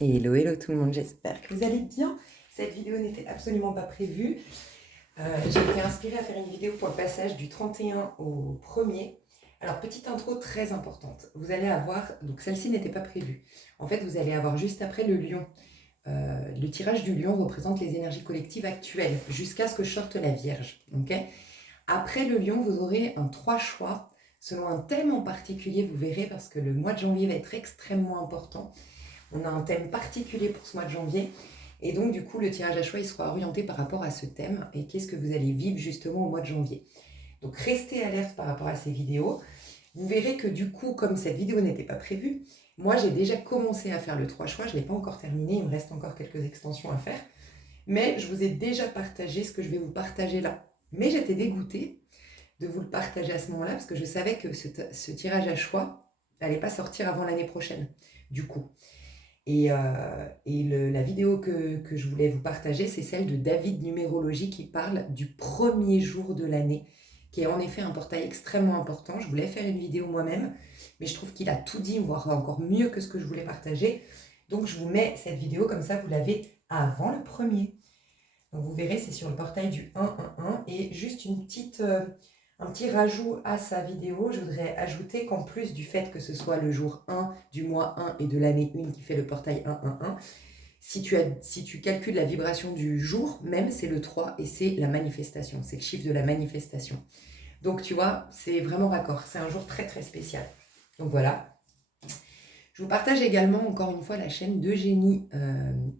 Hello, hello tout le monde, j'espère que vous allez bien. Cette vidéo n'était absolument pas prévue. J'ai été inspirée à faire une vidéo pour le passage du 31 au 1er. Alors, petite intro très importante. Vous allez avoir, donc celle-ci n'était pas prévue. En fait, vous allez avoir juste après le lion. Le tirage du lion représente les énergies collectives actuelles, jusqu'à ce que je sorte la Vierge. Okay. Après le lion, vous aurez un 3 choix, selon un thème en particulier, vous verrez, parce que le mois de janvier va être extrêmement important. On a un thème particulier pour ce mois de janvier. Et donc, du coup, le tirage à choix, il sera orienté par rapport à ce thème et qu'est-ce que vous allez vivre justement au mois de janvier. Donc, restez alerte par rapport à ces vidéos. Vous verrez que du coup, comme cette vidéo n'était pas prévue, moi, j'ai déjà commencé à faire le 3 choix. Je ne l'ai pas encore terminé. Il me reste encore quelques extensions à faire. Mais je vous ai déjà partagé ce que je vais vous partager là. Mais j'étais dégoûtée de vous le partager à ce moment-là parce que je savais que ce tirage à choix n'allait pas sortir avant l'année prochaine, du coup. La vidéo que je voulais vous partager, c'est celle de David Numérologie qui parle du premier jour de l'année, qui est en effet un portail extrêmement important. Je voulais faire une vidéo moi-même, mais je trouve qu'il a tout dit, voire encore mieux que ce que je voulais partager. Donc je vous mets cette vidéo, comme ça vous l'avez avant le premier. Donc vous verrez, c'est sur le portail du 111. Et juste un petit rajout à sa vidéo, je voudrais ajouter qu'en plus du fait que ce soit le jour 1 du mois 1 et de l'année 1 qui fait le portail 111, si tu calcules la vibration du jour même, c'est le 3 et c'est la manifestation, c'est le chiffre de la manifestation. Donc tu vois, c'est vraiment raccord, c'est un jour très très spécial. Donc voilà. Je vous partage également encore une fois la chaîne d'Eugénie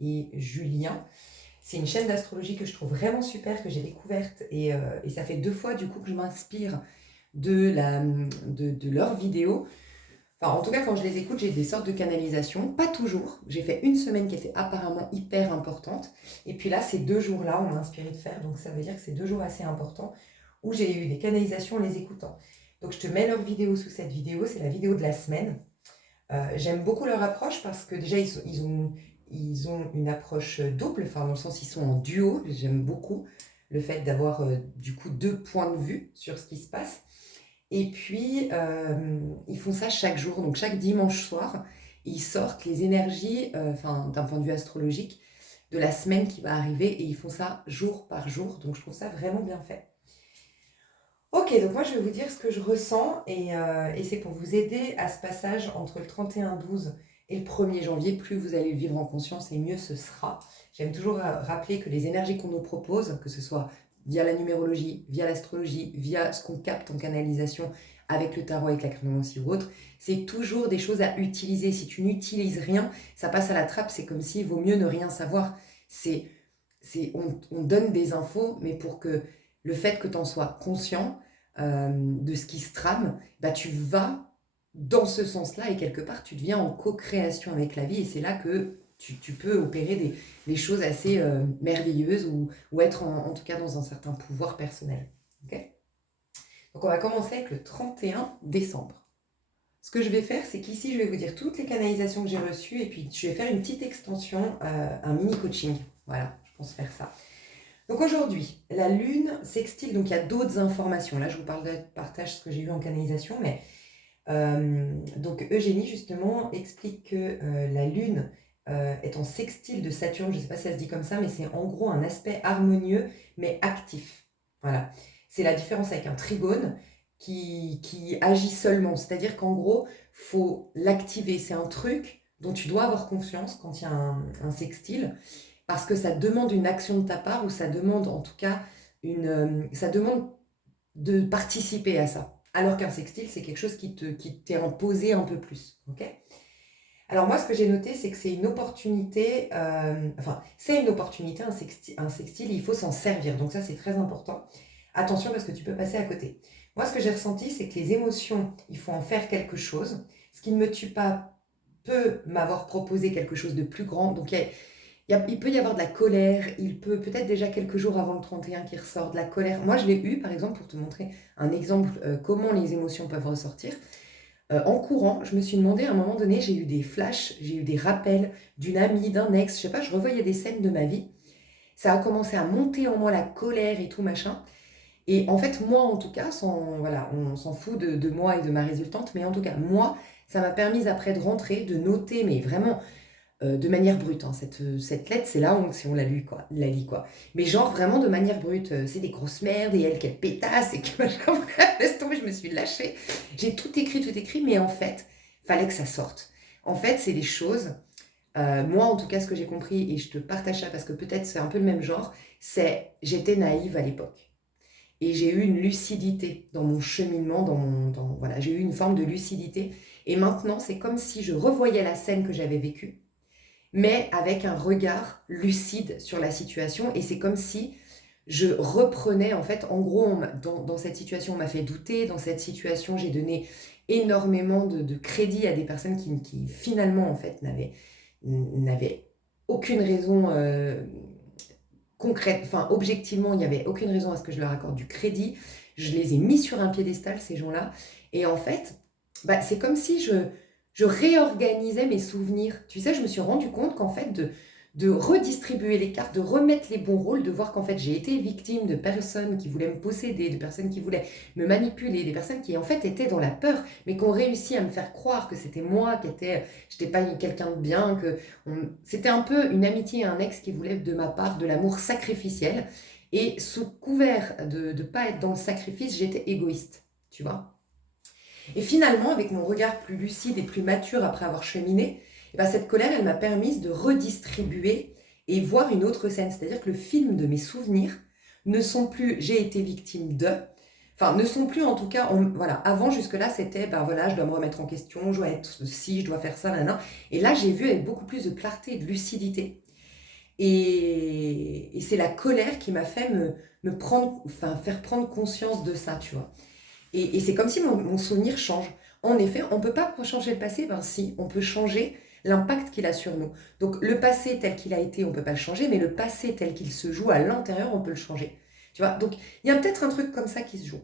et Julien. C'est une chaîne d'astrologie que je trouve vraiment super, que j'ai découverte et ça fait 2 fois du coup que je m'inspire de leurs vidéos. Enfin, en tout cas, quand je les écoute, j'ai des sortes de canalisations. Pas toujours. J'ai fait une semaine qui était apparemment hyper importante. Et puis là, ces 2 jours-là, on m'a inspiré de faire. Donc ça veut dire que c'est 2 jours assez importants où j'ai eu des canalisations en les écoutant. Donc je te mets leur vidéo sous cette vidéo. C'est la vidéo de la semaine. J'aime beaucoup leur approche parce que déjà, ils ont une approche double, enfin dans le sens ils sont en duo. J'aime beaucoup le fait d'avoir du coup 2 points de vue sur ce qui se passe. Et puis, ils font ça chaque jour, donc chaque dimanche soir, ils sortent les énergies, d'un point de vue astrologique, de la semaine qui va arriver, et ils font ça jour par jour, donc je trouve ça vraiment bien fait. Ok, donc moi je vais vous dire ce que je ressens, et c'est pour vous aider à ce passage entre le 31-12 et le 1er janvier. Plus vous allez le vivre en conscience, et mieux ce sera. J'aime toujours rappeler que les énergies qu'on nous propose, que ce soit via la numérologie, via l'astrologie, via ce qu'on capte en canalisation avec le tarot, avec la chronomancie ou autre, c'est toujours des choses à utiliser. Si tu n'utilises rien, ça passe à la trappe. C'est comme s'il vaut mieux ne rien savoir. On donne des infos, mais pour que le fait que tu en sois conscient de ce qui se trame, bah, tu vas dans ce sens-là et quelque part tu deviens en co-création avec la vie, et c'est là que tu peux opérer des choses assez merveilleuses ou être en tout cas dans un certain pouvoir personnel. Okay. Donc on va commencer avec le 31 décembre. Ce que je vais faire, c'est qu'ici je vais vous dire toutes les canalisations que j'ai reçues et puis je vais faire une petite extension, un mini coaching. Voilà, je pense faire ça. Donc aujourd'hui, la Lune sextile, donc il y a d'autres informations. Là, je vous partage ce que j'ai eu en canalisation, mais donc Eugénie, justement, explique que la Lune est en sextile de Saturne. Je ne sais pas si ça se dit comme ça, mais c'est en gros un aspect harmonieux, mais actif. Voilà. C'est la différence avec un trigone qui agit seulement. C'est-à-dire qu'en gros, faut l'activer. C'est un truc dont tu dois avoir confiance quand il y a un sextile, parce que ça demande une action de ta part, ou ça demande en tout cas ça demande de participer à ça. Alors qu'un sextile, c'est quelque chose qui t'est imposé un peu plus. Okay. Alors moi, ce que j'ai noté, c'est que c'est une opportunité, c'est une opportunité, un sextile, il faut s'en servir. Donc ça, c'est très important. Attention, parce que tu peux passer à côté. Moi, ce que j'ai ressenti, c'est que les émotions, il faut en faire quelque chose. Ce qui ne me tue pas peut m'avoir proposé quelque chose de plus grand. Donc il peut y avoir de la colère, il peut peut-être déjà quelques jours avant le 31 qui ressort de la colère. Moi, je l'ai eu, par exemple, pour te montrer un exemple, comment les émotions peuvent ressortir. En courant, je me suis demandé à un moment donné, j'ai eu des flashs, j'ai eu des rappels d'une amie, d'un ex, je sais pas, je revoyais des scènes de ma vie. Ça a commencé à monter en moi la colère et tout machin. Et en fait, moi, en tout cas, voilà, on s'en fout de moi et de ma résultante, mais en tout cas, moi, ça m'a permis après de rentrer, de noter, mais vraiment de manière brute, hein. Cette lettre, c'est la honte si on la lit, quoi. Mais genre vraiment de manière brute, c'est des grosses merdes et elle, quelle pétasse et que machin. Bref, laisse tomber, je me suis lâchée. J'ai tout écrit, mais en fait, fallait que ça sorte. En fait, c'est des choses, moi en tout cas, ce que j'ai compris, et je te partage ça parce que peut-être c'est un peu le même genre, c'est j'étais naïve à l'époque. Et j'ai eu une lucidité dans mon cheminement, voilà, j'ai eu une forme de lucidité. Et maintenant, c'est comme si je revoyais la scène que j'avais vécue mais avec un regard lucide sur la situation. Et c'est comme si je reprenais, en fait, en gros, dans cette situation, on m'a fait douter. Dans cette situation, j'ai donné énormément de crédit à des personnes qui finalement, en fait, n'avaient aucune raison concrète. Enfin, objectivement, il n'y avait aucune raison à ce que je leur accorde du crédit. Je les ai mis sur un piédestal, ces gens-là. Et en fait, bah, c'est comme si je réorganisais mes souvenirs. Tu sais, je me suis rendu compte qu'en fait, de redistribuer les cartes, de remettre les bons rôles, de voir qu'en fait, j'ai été victime de personnes qui voulaient me posséder, de personnes qui voulaient me manipuler, des personnes qui en fait étaient dans la peur, mais qui ont réussi à me faire croire que c'était moi, j'étais pas quelqu'un de bien, c'était un peu une amitié et un ex qui voulait de ma part de l'amour sacrificiel. Et sous couvert de ne pas être dans le sacrifice, j'étais égoïste, tu vois. Et finalement, avec mon regard plus lucide et plus mature après avoir cheminé, eh ben, cette colère, elle m'a permise de redistribuer et voir une autre scène. C'est-à-dire que le film de mes souvenirs ne sont plus j'ai été victime de, enfin ne sont plus en tout cas, voilà, avant jusque-là c'était, ben voilà, je dois me remettre en question, je dois être ci, je dois faire ça, nan, nan. Et là j'ai vu avec beaucoup plus de clarté et de lucidité. Et c'est la colère qui m'a fait me prendre, enfin faire prendre conscience de ça, tu vois. Et c'est comme si mon souvenir change. En effet, on ne peut pas changer le passé, ben si, on peut changer l'impact qu'il a sur nous. Donc le passé tel qu'il a été, on ne peut pas le changer, mais le passé tel qu'il se joue à l'intérieur, on peut le changer. Tu vois, donc il y a peut-être un truc comme ça qui se joue.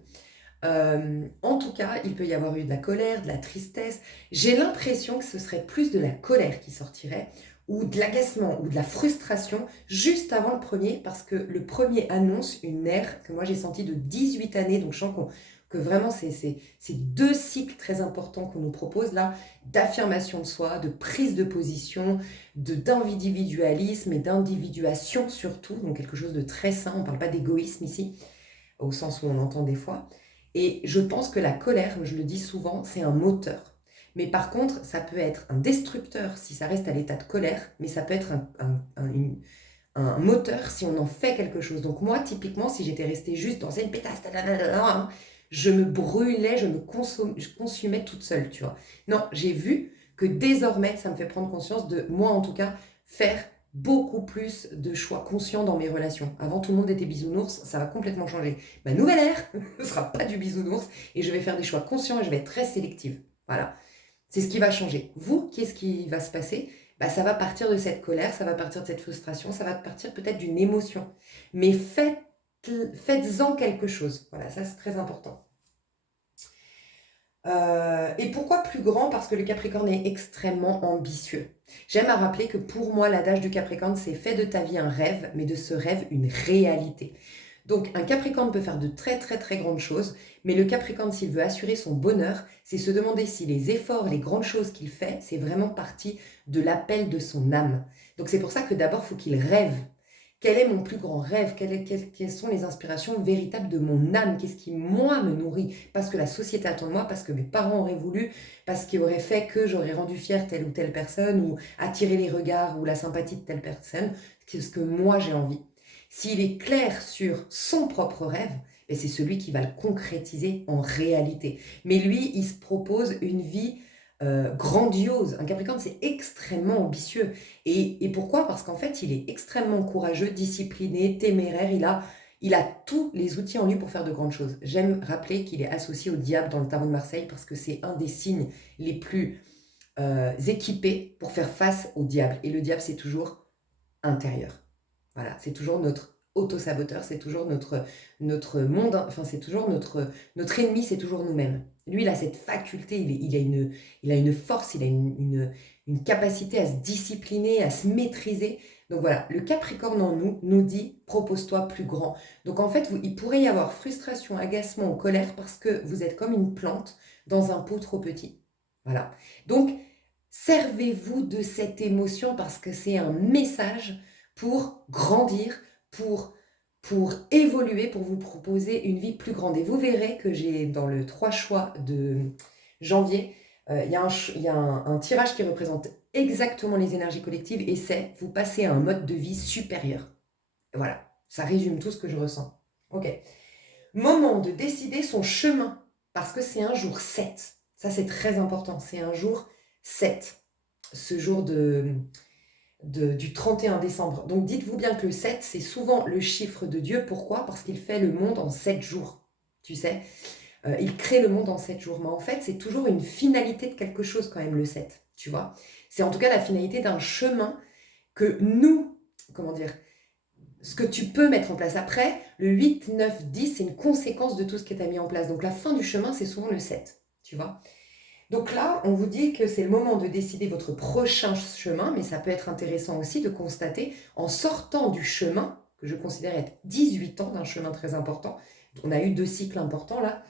En tout cas, il peut y avoir eu de la colère, de la tristesse. J'ai l'impression que ce serait plus de la colère qui sortirait, ou de l'agacement, ou de la frustration, juste avant le premier, parce que le premier annonce une ère que moi j'ai sentie de 18 années, donc je sens que vraiment c'est deux cycles très importants qu'on nous propose là, d'affirmation de soi, de prise de position, d'individualisme et d'individuation surtout, donc quelque chose de très sain, on ne parle pas d'égoïsme ici, au sens où on entend des fois. Et je pense que la colère, je le dis souvent, c'est un moteur. Mais par contre, ça peut être un destructeur si ça reste à l'état de colère, mais ça peut être un moteur si on en fait quelque chose. Donc moi, typiquement, si j'étais restée juste dans une pétasse, je me brûlais, je consumais toute seule, tu vois. Non, j'ai vu que désormais, ça me fait prendre conscience de, moi en tout cas, faire beaucoup plus de choix conscients dans mes relations. Avant, tout le monde était bisounours, ça va complètement changer. Ma nouvelle ère ne sera pas du bisounours et je vais faire des choix conscients et je vais être très sélective. Voilà, c'est ce qui va changer. Vous, qu'est-ce qui va se passer? Bah, ça va partir de cette colère, ça va partir de cette frustration, ça va partir peut-être d'une émotion. Mais faites-en quelque chose. Voilà, ça c'est très important. Et pourquoi plus grand? Parce que le Capricorne est extrêmement ambitieux. J'aime à rappeler que pour moi, l'adage du Capricorne, c'est fais de ta vie un rêve, mais de ce rêve une réalité. Donc un Capricorne peut faire de très très très grandes choses, mais le Capricorne, s'il veut assurer son bonheur, c'est se demander si les efforts, les grandes choses qu'il fait, c'est vraiment partie de l'appel de son âme. Donc c'est pour ça que d'abord, il faut qu'il rêve. Quel est mon plus grand rêve? Quelles sont les inspirations véritables de mon âme? Qu'est-ce qui, moi, me nourrit? Parce que la société attend de moi, parce que mes parents auraient voulu, parce qu'ils auraient fait que j'aurais rendu fière telle ou telle personne, ou attiré les regards ou la sympathie de telle personne. C'est ce que moi, j'ai envie. S'il est clair sur son propre rêve, ben, c'est celui qui va le concrétiser en réalité. Mais lui, il se propose une vie grandiose. Un Capricorne, c'est extrêmement ambitieux. Et pourquoi? Parce qu'en fait, il est extrêmement courageux, discipliné, téméraire. Il a tous les outils en lui pour faire de grandes choses. J'aime rappeler qu'il est associé au diable dans le tarot de Marseille parce que c'est un des signes les plus équipés pour faire face au diable. Et le diable, c'est toujours intérieur. Voilà, c'est toujours notre auto-saboteur, c'est toujours notre monde, enfin c'est toujours notre ennemi, c'est toujours nous-mêmes. Lui, il a cette faculté, il a une force, il a une capacité à se discipliner, à se maîtriser. Donc voilà, le Capricorne en nous dit, propose-toi plus grand. Donc en fait, il pourrait y avoir frustration, agacement ou colère parce que vous êtes comme une plante dans un pot trop petit. Voilà. Donc, Servez-vous de cette émotion parce que c'est un message pour grandir, pour évoluer, pour vous proposer une vie plus grande. Et vous verrez que j'ai dans le 3 choix de janvier, il y a, un tirage qui représente exactement les énergies collectives et c'est vous passez à un mode de vie supérieur. Voilà, ça résume tout ce que je ressens. Ok. Moment de décider son chemin parce que c'est un jour 7. Ça, c'est très important. C'est un jour 7, ce jour du 31 décembre. Donc, dites-vous bien que le 7, c'est souvent le chiffre de Dieu. Pourquoi? Parce qu'il fait le monde en 7 jours. Tu sais, il crée le monde en 7 jours. Mais en fait, c'est toujours une finalité de quelque chose quand même, le 7. Tu vois? C'est en tout cas la finalité d'un chemin que nous, comment dire, ce que tu peux mettre en place après, le 8, 9, 10, c'est une conséquence de tout ce que tu as mis en place. Donc la fin du chemin, c'est souvent le 7, tu vois. Donc là, on vous dit que c'est le moment de décider votre prochain chemin, mais ça peut être intéressant aussi de constater, en sortant du chemin, que je considère être 18 ans d'un chemin très important, on a eu 2 cycles importants là,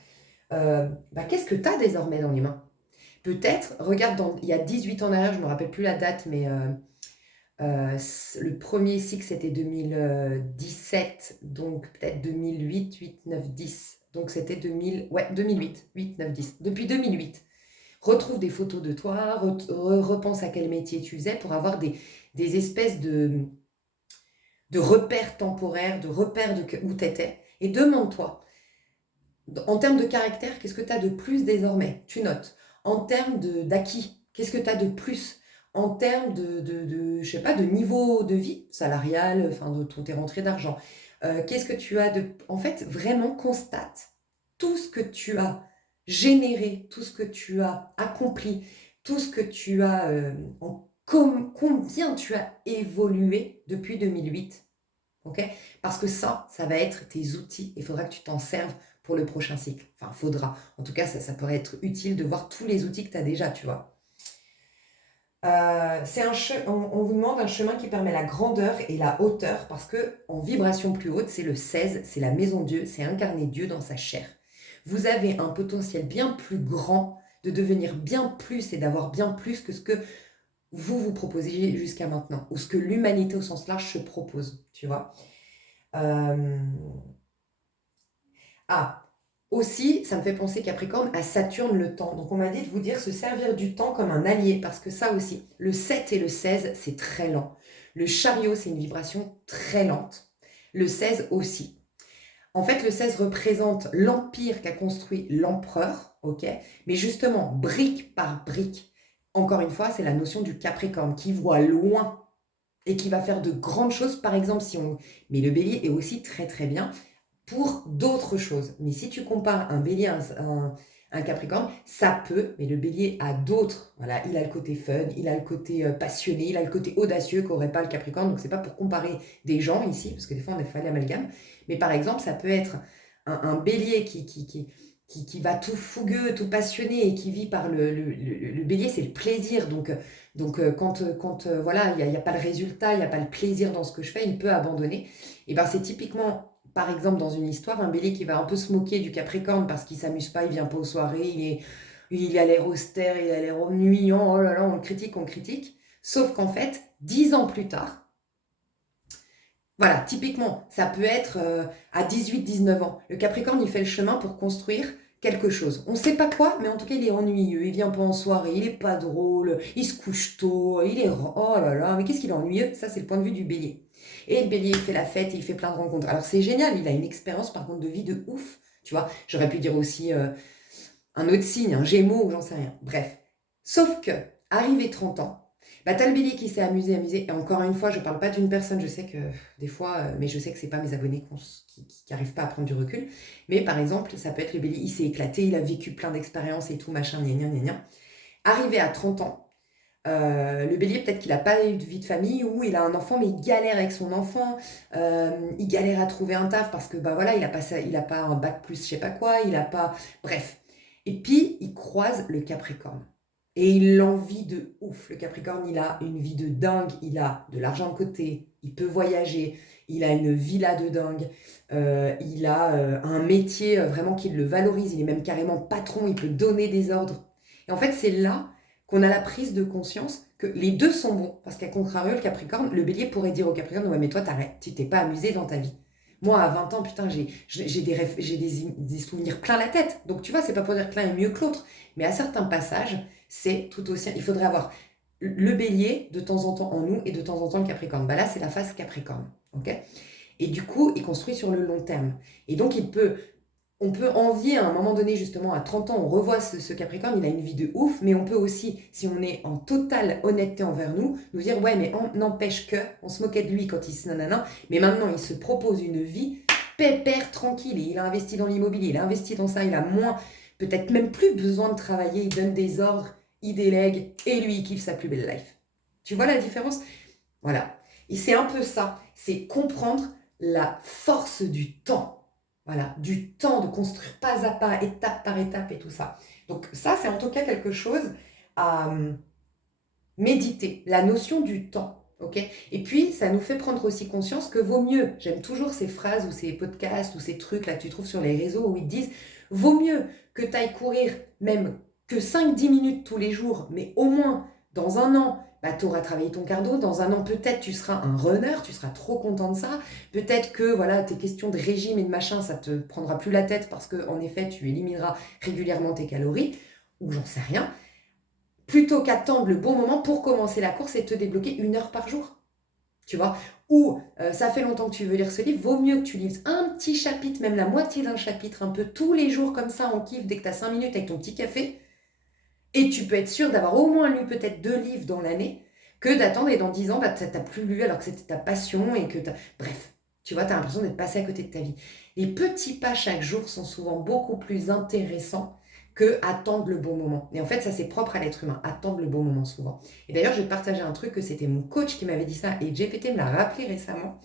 qu'est-ce que tu as désormais dans les mains? Peut-être, regarde, il y a 18 ans derrière, je ne me rappelle plus la date, mais le premier cycle, c'était 2017, donc peut-être 2008, 8, 9, 10. Donc c'était 2008, 8, 9, 10. Depuis 2008. Retrouve des photos de toi, repense à quel métier tu faisais pour avoir des espèces de repères temporaires, de repères où tu étais. Et demande-toi, en termes de caractère, qu'est-ce que tu as de plus désormais? Tu notes. En termes d'acquis, qu'est-ce que tu as de plus? En termes je sais pas, de niveau de vie salarial, enfin, de tes rentrées d'argent. Qu'est-ce que tu as de... En fait, vraiment constate tout ce que tu as généré, tout ce que tu as accompli, tout ce que tu as... combien tu as évolué depuis 2008. Ok? Parce que ça va être tes outils. Il faudra que tu t'en serves pour le prochain cycle. Enfin, faudra. En tout cas, ça pourrait être utile de voir tous les outils que tu as déjà, tu vois. On vous demande un chemin qui permet la grandeur et la hauteur parce que en vibration plus haute, c'est le 16, c'est la maison Dieu, c'est incarner Dieu dans sa chair. Vous avez un potentiel bien plus grand de devenir bien plus et d'avoir bien plus que ce que vous proposez jusqu'à maintenant ou ce que l'humanité au sens large se propose, tu vois. Ah, aussi, ça me fait penser Capricorne à Saturne le temps. Donc on m'a dit de vous dire se servir du temps comme un allié, parce que ça aussi, le 7 et le 16, c'est très lent. Le chariot, c'est une vibration très lente. Le 16 aussi. En fait, le 16 représente l'empire qu'a construit l'empereur, ok? Mais justement, brique par brique. Encore une fois, c'est la notion du Capricorne qui voit loin et qui va faire de grandes choses. Par exemple, mais le bélier est aussi très très bien pour d'autres choses. Mais si tu compares un bélier à un capricorne, ça peut, mais le bélier a d'autres. Voilà, il a le côté fun, il a le côté passionné, il a le côté audacieux qu'aurait pas le capricorne. Donc c'est pas pour comparer des gens ici, parce que des fois on a fait l'amalgame. Mais par exemple, ça peut être un bélier qui va tout fougueux, tout passionné et qui vit par le bélier, c'est le plaisir. Donc quand voilà, il n'y a pas le résultat, il n'y a pas le plaisir dans ce que je fais, il peut abandonner. Et ben c'est typiquement par exemple, dans une histoire, un bélier qui va un peu se moquer du Capricorne parce qu'il s'amuse pas, il vient pas aux soirées, il a l'air austère, il a l'air ennuyant, oh là là, on le critique, on le critique. Sauf qu'en fait, 10 ans plus tard, voilà, typiquement, ça peut être à 18-19 ans. Le Capricorne, il fait le chemin pour construire quelque chose. On ne sait pas quoi, mais en tout cas, il est ennuyeux, il vient pas en soirée, il est pas drôle, il se couche tôt, oh là là, mais qu'est-ce qu'il est ennuyeux? Ça, c'est le point de vue du bélier. Et le bélier, il fait la fête et il fait plein de rencontres. Alors, c'est génial, il a une expérience, par contre, de vie de ouf. Tu vois, j'aurais pu dire aussi un autre signe, un gémeaux ou j'en sais rien. Bref. Sauf que, arrivé 30 ans, t'as le bélier qui s'est amusé. Et encore une fois, je parle pas d'une personne, je sais que des fois, mais je sais que c'est pas mes abonnés qui arrivent pas à prendre du recul. Mais par exemple, ça peut être le bélier, il s'est éclaté, il a vécu plein d'expériences et tout, machin, gna gna gna gna. Arrivé à 30 ans, le bélier, peut-être qu'il n'a pas eu de vie de famille ou il a un enfant, mais il galère avec son enfant, il galère à trouver un taf parce que voilà, il a pas un bac plus je sais pas quoi, il a pas... Bref. Et puis, il croise le Capricorne. Et il l'envie de ouf. Le Capricorne, il a une vie de dingue, il a de l'argent de côté, il peut voyager, il a une villa de dingue, il a un métier vraiment qui le valorise, il est même carrément patron, il peut donner des ordres. Et en fait, c'est là qu'on a la prise de conscience que les deux sont bons. Parce qu'à contrario, le Capricorne, le Bélier pourrait dire au Capricorne, ouais, mais toi, t'arrêtes, tu t'es pas amusé dans ta vie. Moi, à 20 ans, putain, j'ai des souvenirs plein la tête. Donc, tu vois, c'est pas pour dire que l'un est mieux que l'autre. Mais à certains passages, c'est tout aussi... Il faudrait avoir le Bélier, de temps en temps, en nous, et de temps en temps, le Capricorne. Bah là, c'est la phase Capricorne. Ok. Et du coup, il construit sur le long terme. Et donc, on peut envier à un moment donné, justement, à 30 ans, on revoit ce Capricorne, il a une vie de ouf, mais on peut aussi, si on est en totale honnêteté envers nous dire, ouais, mais n'empêche que, on se moquait de lui quand il se nanana, mais maintenant, il se propose une vie pépère, tranquille, et il a investi dans l'immobilier, il a investi dans ça, il a moins, peut-être même plus besoin de travailler, il donne des ordres, il délègue, et lui, il kiffe sa plus belle life. Tu vois la différence? Voilà. Et c'est un peu ça, c'est comprendre la force du temps. Voilà, du temps de construire pas à pas, étape par étape et tout ça. Donc ça, c'est en tout cas quelque chose à méditer, la notion du temps. Ok. Et puis, ça nous fait prendre aussi conscience que vaut mieux, j'aime toujours ces phrases ou ces podcasts ou ces trucs là que tu trouves sur les réseaux où ils te disent, vaut mieux que tu ailles courir même que 5-10 minutes tous les jours, mais au moins dans un an, bah, tu auras travaillé ton cardio. Dans un an, peut-être tu seras un runner, tu seras trop content de ça. Peut-être que voilà, tes questions de régime et de machin, ça te prendra plus la tête parce que en effet, tu élimineras régulièrement tes calories, ou j'en sais rien. Plutôt qu'attendre le bon moment pour commencer la course et te débloquer 1 heure par jour. Tu vois, ou ça fait longtemps que tu veux lire ce livre, vaut mieux que tu lises un petit chapitre, même la moitié d'un chapitre, un peu tous les jours comme ça en kiff dès que tu as 5 minutes avec ton petit café. Et tu peux être sûr d'avoir au moins lu peut-être 2 livres dans l'année que d'attendre et dans 10 ans, bah, tu n'as plus lu alors que c'était ta passion et que tu as... Bref, tu vois, tu as l'impression d'être passé à côté de ta vie. Les petits pas chaque jour sont souvent beaucoup plus intéressants que attendre le bon moment. Et en fait, ça, c'est propre à l'être humain, attendre le bon moment souvent. Et d'ailleurs, je vais te partager un truc que c'était mon coach qui m'avait dit ça et GPT me l'a rappelé récemment.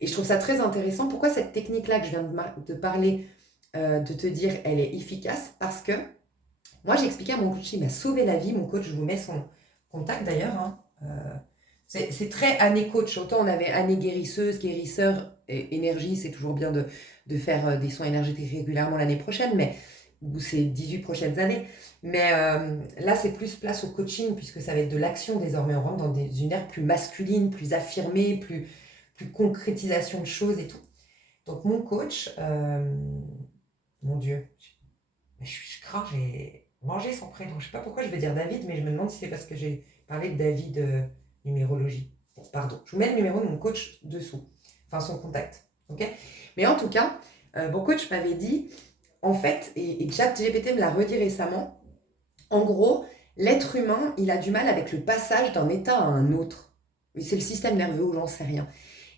Et je trouve ça très intéressant. Pourquoi cette technique-là que je viens de te parler, de te dire, elle est efficace? Parce que moi, j'ai expliqué à mon coach, il m'a sauvé la vie. Mon coach, je vous mets son contact d'ailleurs. Hein. C'est très année coach. Autant on avait année guérisseuse, guérisseur, et énergie, c'est toujours bien de faire des soins énergétiques régulièrement l'année prochaine, mais ou ces 18 prochaines années. Mais là, c'est plus place au coaching, puisque ça va être de l'action désormais. On rentre dans une ère plus masculine, plus affirmée, plus concrétisation de choses et tout. Donc mon coach, mon Dieu, je crains, j'ai mangé son prénom. Je ne sais pas pourquoi je vais dire David, mais je me demande si c'est parce que j'ai parlé de David numérologie. Bon, pardon, je vous mets le numéro de mon coach dessous, enfin son contact. Ok. Mais en tout cas, mon coach m'avait dit, en fait, et ChatGPT me l'a redit récemment, en gros, l'être humain, il a du mal avec le passage d'un état à un autre. C'est le système nerveux ou j'en sais rien.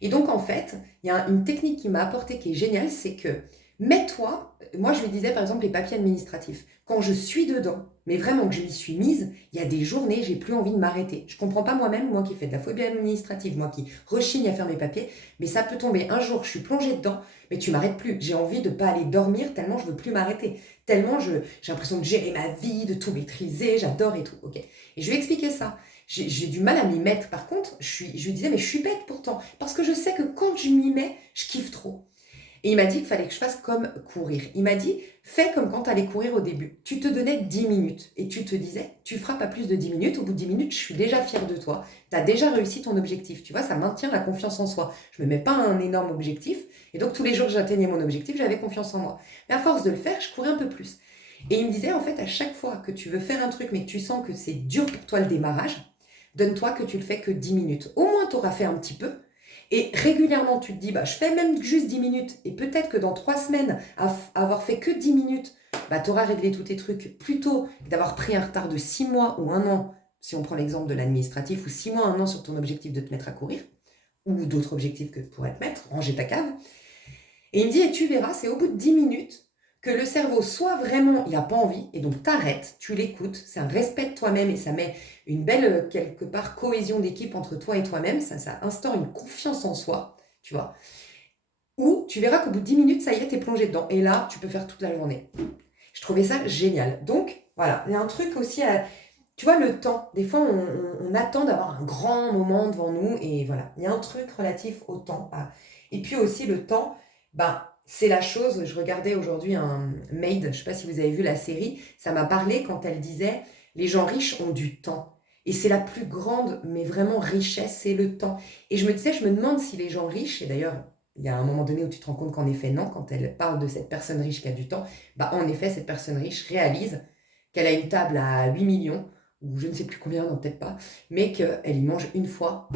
Et donc, en fait, il y a une technique qui m'a apporté qui est géniale, c'est que mets-toi, moi je lui disais par exemple les papiers administratifs, quand je suis dedans, mais vraiment que je m'y suis mise, il y a des journées, j'ai plus envie de m'arrêter. Je comprends pas moi-même, moi qui fais de la phobie administrative, moi qui rechigne à faire mes papiers, mais ça peut tomber un jour, je suis plongée dedans, mais tu m'arrêtes plus. J'ai envie de pas aller dormir tellement je veux plus m'arrêter, tellement j'ai l'impression de gérer ma vie, de tout maîtriser, j'adore et tout. Ok. Et je lui ai expliqué ça. J'ai du mal à m'y mettre. Par contre, je lui disais, mais je suis bête pourtant. Parce que je sais que quand je m'y mets, je kiffe trop. Et il m'a dit qu'il fallait que je fasse comme courir. Il m'a dit, fais comme quand tu allais courir au début. Tu te donnais 10 minutes et tu te disais, tu feras pas plus de 10 minutes. Au bout de 10 minutes, je suis déjà fière de toi. Tu as déjà réussi ton objectif. Tu vois, ça maintient la confiance en soi. Je me mets pas un énorme objectif. Et donc, tous les jours que j'atteignais mon objectif, j'avais confiance en moi. Mais à force de le faire, je courais un peu plus. Et il me disait, en fait, à chaque fois que tu veux faire un truc, mais que tu sens que c'est dur pour toi le démarrage, donne-toi que tu le fais que 10 minutes. Au moins, tu auras fait un petit peu. Et régulièrement, tu te dis, bah, je fais même juste 10 minutes. Et peut-être que dans 3 semaines, avoir fait que 10 minutes, bah, tu auras réglé tous tes trucs. Plutôt que d'avoir pris un retard de 6 mois ou 1 an, si on prend l'exemple de l'administratif, ou 6 mois, 1 an sur ton objectif de te mettre à courir, ou d'autres objectifs que tu pourrais te mettre, ranger ta cave. Et il me dit, et tu verras, c'est au bout de 10 minutes que le cerveau soit vraiment, il n'a pas envie, et donc t'arrêtes, tu l'écoutes, c'est un respect de toi-même, et ça met une belle, quelque part, cohésion d'équipe entre toi et toi-même, ça instaure une confiance en soi, tu vois. Ou tu verras qu'au bout de 10 minutes, ça y est, t'es plongé dedans, et là, tu peux faire toute la journée. Je trouvais ça génial. Donc, voilà, il y a un truc aussi à... Tu vois, le temps, des fois, on attend d'avoir un grand moment devant nous, et voilà, il y a un truc relatif au temps. Et puis aussi, le temps, ben, c'est la chose, je regardais aujourd'hui un Maid, je ne sais pas si vous avez vu la série, ça m'a parlé quand elle disait Les gens riches ont du temps. Et c'est la plus grande, mais vraiment richesse, c'est le temps. Et je me disais, je me demande si les gens riches, et d'ailleurs, il y a un moment donné où tu te rends compte qu'en effet, non, quand elle parle de cette personne riche qui a du temps, bah en effet, cette personne riche réalise qu'elle a une table à 8 millions, ou je ne sais plus combien, non, peut-être pas, mais qu'elle y mange une fois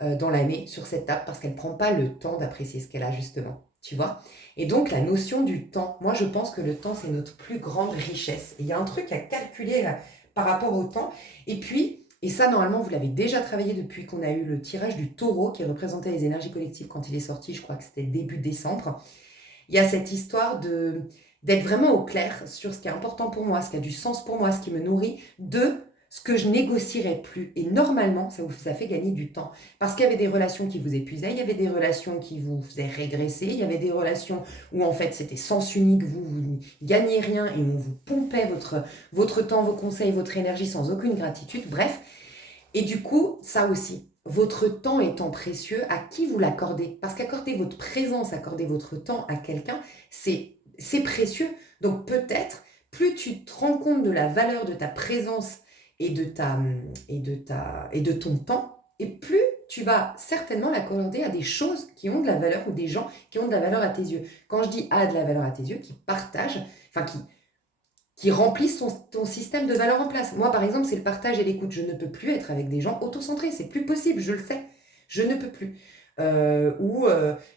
dans l'année sur cette table parce qu'elle ne prend pas le temps d'apprécier ce qu'elle a justement, tu vois. Et donc la notion du temps, moi je pense que le temps c'est notre plus grande richesse. Et il y a un truc à calculer par rapport au temps. Et puis, et ça normalement vous l'avez déjà travaillé depuis qu'on a eu le tirage du taureau qui représentait les énergies collectives quand il est sorti, je crois que c'était début décembre. Il y a cette histoire d'être vraiment au clair sur ce qui est important pour moi, ce qui a du sens pour moi, ce qui me nourrit, de ce que je négocierais plus. Et normalement, ça vous a fait gagner du temps. Parce qu'il y avait des relations qui vous épuisaient, il y avait des relations qui vous faisaient régresser, il y avait des relations où en fait c'était sens unique, vous ne gagnez rien et on vous pompait votre temps, vos conseils, votre énergie sans aucune gratitude. Bref, et du coup, ça aussi, votre temps étant précieux, à qui vous l'accordez? Parce qu'accorder votre présence, accorder votre temps à quelqu'un, c'est précieux. Donc peut-être, plus tu te rends compte de la valeur de ta présence et de ton temps, et plus tu vas certainement l'accorder à des choses qui ont de la valeur ou des gens qui ont de la valeur à tes yeux. Quand je dis a de la valeur à tes yeux, qui partagent, enfin qui remplissent ton système de valeurs en place. Moi, par exemple, c'est le partage et l'écoute. Je ne peux plus être avec des gens autocentrés. C'est plus possible, je le sais. Je ne peux plus.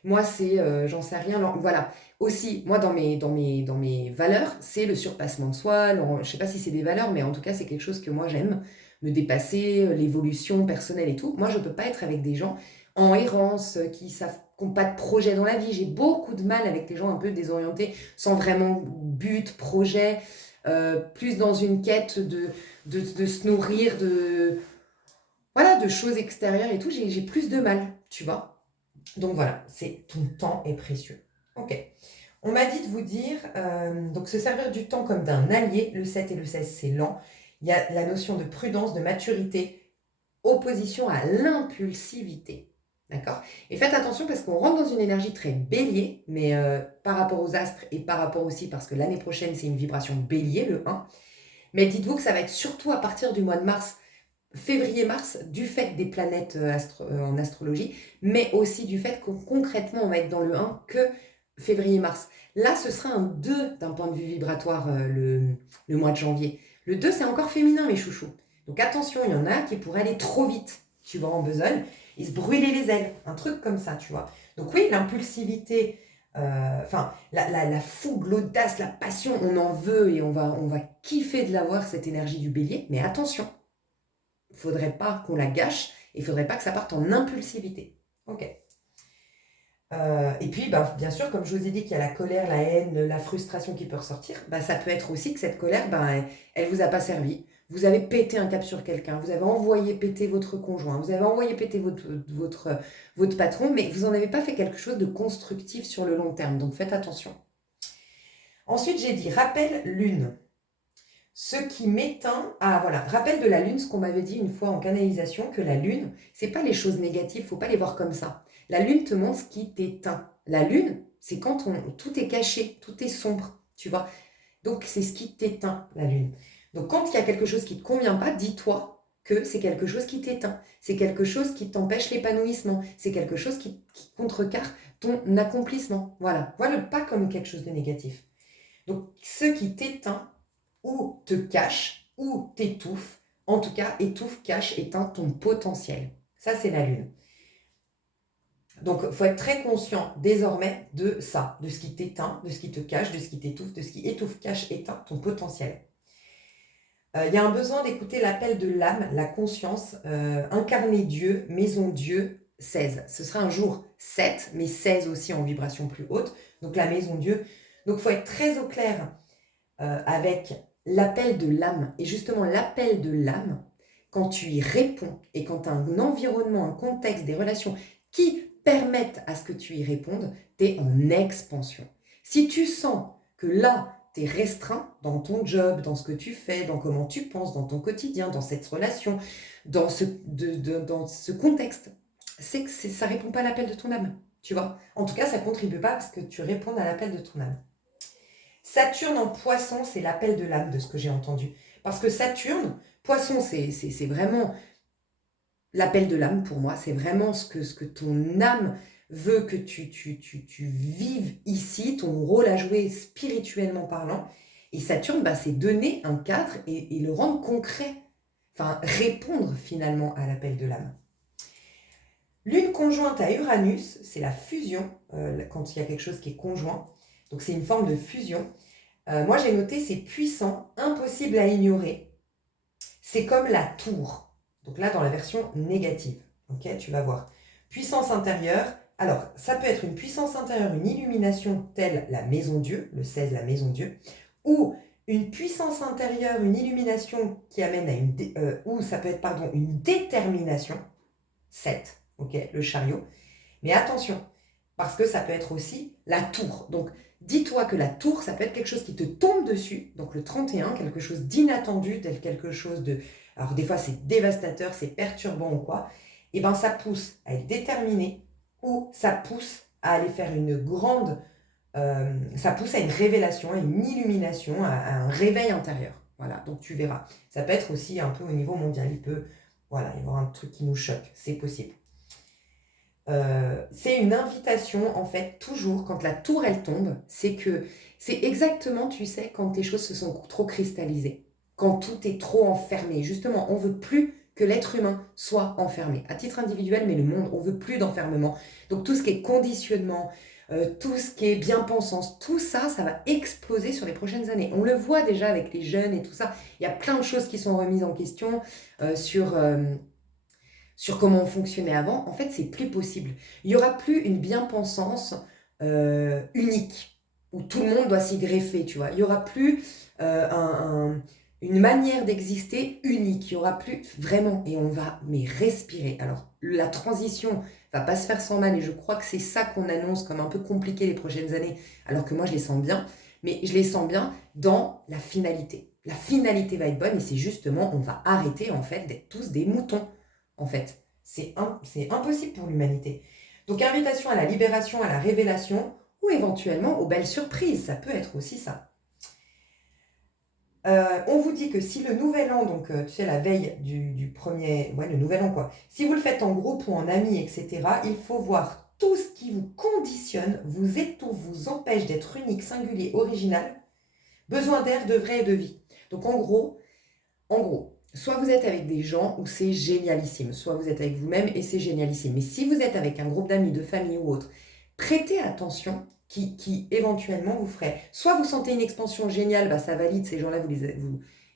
Moi, c'est, j'en sais rien. Voilà. Aussi, moi, dans mes valeurs, c'est le surpassement de soi. Je ne sais pas si c'est des valeurs, mais en tout cas, c'est quelque chose que moi, j'aime. Me dépasser, l'évolution personnelle et tout. Moi, je ne peux pas être avec des gens en errance, qui n'ont pas de projet dans la vie. J'ai beaucoup de mal avec les gens un peu désorientés, sans vraiment but, projet. Plus dans une quête de se nourrir voilà, de choses extérieures et tout, j'ai plus de mal, tu vois. Donc voilà, c'est ton temps est précieux. Ok. On m'a dit de vous dire, donc se servir du temps comme d'un allié, le 7 et le 16 c'est lent. Il y a la notion de prudence, de maturité, opposition à l'impulsivité. D'accord. Et faites attention parce qu'on rentre dans une énergie très bélier, mais par rapport aux astres et par rapport aussi parce que l'année prochaine c'est une vibration bélier, le 1. Mais dites-vous que ça va être surtout à partir du mois de mars, février-mars, du fait des planètes en astrologie, mais aussi du fait que concrètement on va être dans le 1 que février-mars. Là, ce sera un 2 d'un point de vue vibratoire le mois de janvier. Le 2, c'est encore féminin, mes chouchous. Donc attention, il y en a qui pourraient aller trop vite, tu vois, en besogne, et se brûler les ailes, un truc comme ça, tu vois. Donc oui, l'impulsivité, la fougue, l'audace, la passion, on en veut et on va kiffer de l'avoir, cette énergie du bélier, mais attention, il ne faudrait pas qu'on la gâche, et il ne faudrait pas que ça parte en impulsivité. Ok. Et puis, bah, bien sûr, comme je vous ai dit qu'il y a la colère, la haine, la frustration qui peut ressortir, bah, ça peut être aussi que cette colère, bah, elle ne vous a pas servi. Vous avez pété un cap sur quelqu'un, vous avez envoyé péter votre conjoint, vous avez envoyé péter votre patron, mais vous n'en avez pas fait quelque chose de constructif sur le long terme. Donc faites attention. Ensuite, j'ai dit rappel lune. Ce qui m'éteint, voilà, rappel de la lune, ce qu'on m'avait dit une fois en canalisation, que la lune, c'est pas les choses négatives, faut pas les voir comme ça. La lune te montre ce qui t'éteint. La lune, c'est quand tout est caché, tout est sombre, tu vois. Donc c'est ce qui t'éteint, la lune. Donc quand il y a quelque chose qui ne te convient pas, dis-toi que c'est quelque chose qui t'éteint. C'est quelque chose qui t'empêche l'épanouissement. C'est quelque chose qui contrecarre ton accomplissement. Voilà, vois-le pas comme quelque chose de négatif. Donc ce qui t'éteint, ou te cache, ou t'étouffe, en tout cas, étouffe, cache, éteint ton potentiel. Ça, c'est la lune. Donc, il faut être très conscient désormais de ça, de ce qui t'éteint, de ce qui te cache, de ce qui t'étouffe, de ce qui étouffe, cache, éteint ton potentiel. Il y a un besoin d'écouter l'appel de l'âme, la conscience, incarner Dieu, maison Dieu, 16. Ce sera un jour 7, mais 16 aussi en vibration plus haute. Donc, la maison Dieu. Donc, il faut être très au clair avec l'appel de l'âme. Et justement, l'appel de l'âme, quand tu y réponds et quand tu as un environnement, un contexte, des relations qui permettent à ce que tu y répondes, tu es en expansion. Si tu sens que là, tu es restreint dans ton job, dans ce que tu fais, dans comment tu penses, dans ton quotidien, dans cette relation, dans ce contexte, c'est que ça ne répond pas à l'appel de ton âme. Tu vois, en tout cas, ça ne contribue pas à ce que tu répondes à l'appel de ton âme. Saturne en poisson, c'est l'appel de l'âme de ce que j'ai entendu. Parce que Saturne, Poisson, c'est vraiment l'appel de l'âme pour moi. C'est vraiment ce que ton âme veut que tu vives ici, ton rôle à jouer spirituellement parlant. Et Saturne, bah, c'est donner un cadre et le rendre concret. Enfin, répondre finalement à l'appel de l'âme. Lune conjointe à Uranus, c'est la fusion, quand il y a quelque chose qui est conjoint. Donc c'est une forme de fusion. Moi j'ai noté, c'est puissant, impossible à ignorer. C'est comme la tour. Donc là dans la version négative. Ok, tu vas voir. Puissance intérieure. Alors ça peut être une puissance intérieure, une illumination telle la maison Dieu, le 16 la maison Dieu, ou une puissance intérieure, une illumination qui amène à ou ça peut être pardon, une détermination, 7. Ok, le chariot. Mais attention, parce que ça peut être aussi la tour. Donc, dis-toi que la tour, ça peut être quelque chose qui te tombe dessus. Donc, le 31, quelque chose d'inattendu, tel quelque chose de... Alors, des fois, c'est dévastateur, c'est perturbant ou quoi. Et bien, ça pousse à être déterminé ou ça pousse à aller faire une grande... ça pousse à une révélation, à une illumination, à un réveil intérieur. Voilà, donc tu verras. Ça peut être aussi un peu au niveau mondial. Il peut... Voilà, y avoir un truc qui nous choque. C'est possible. C'est une invitation, en fait, toujours, quand la tour, elle tombe, c'est exactement, tu sais, quand les choses se sont trop cristallisées, quand tout est trop enfermé. Justement, on veut plus que l'être humain soit enfermé, à titre individuel, mais le monde, on veut plus d'enfermement. Donc tout ce qui est conditionnement, tout ce qui est bien-pensance, tout ça, ça va exploser sur les prochaines années. On le voit déjà avec les jeunes et tout ça. Il y a plein de choses qui sont remises en question sur comment on fonctionnait avant. En fait, c'est plus possible. Il n'y aura plus une bien-pensance unique, où tout le monde doit s'y greffer, tu vois. Il n'y aura plus une manière d'exister unique. Il n'y aura plus vraiment, et on va mais respirer. Alors, la transition va pas se faire sans mal, et je crois que c'est ça qu'on annonce comme un peu compliqué les prochaines années, alors que moi, je les sens bien. Mais je les sens bien dans la finalité. La finalité va être bonne, et c'est justement, on va arrêter, en fait, d'être tous des moutons. En fait, c'est impossible pour l'humanité. Donc, invitation à la libération, à la révélation, ou éventuellement aux belles surprises, ça peut être aussi ça. On vous dit que si le nouvel an, donc tu sais, la veille du premier, ouais, le nouvel an quoi, si vous le faites en groupe ou en amis, etc., il faut voir tout ce qui vous conditionne, vous étouffe, vous empêche d'être unique, singulier, original, besoin d'air, de vrai et de vie. Donc en gros, soit vous êtes avec des gens où c'est génialissime, soit vous êtes avec vous-même et c'est génialissime. Mais si vous êtes avec un groupe d'amis, de famille ou autre, prêtez attention qui éventuellement vous ferait. Soit vous sentez une expansion géniale, bah ça valide, ces gens-là,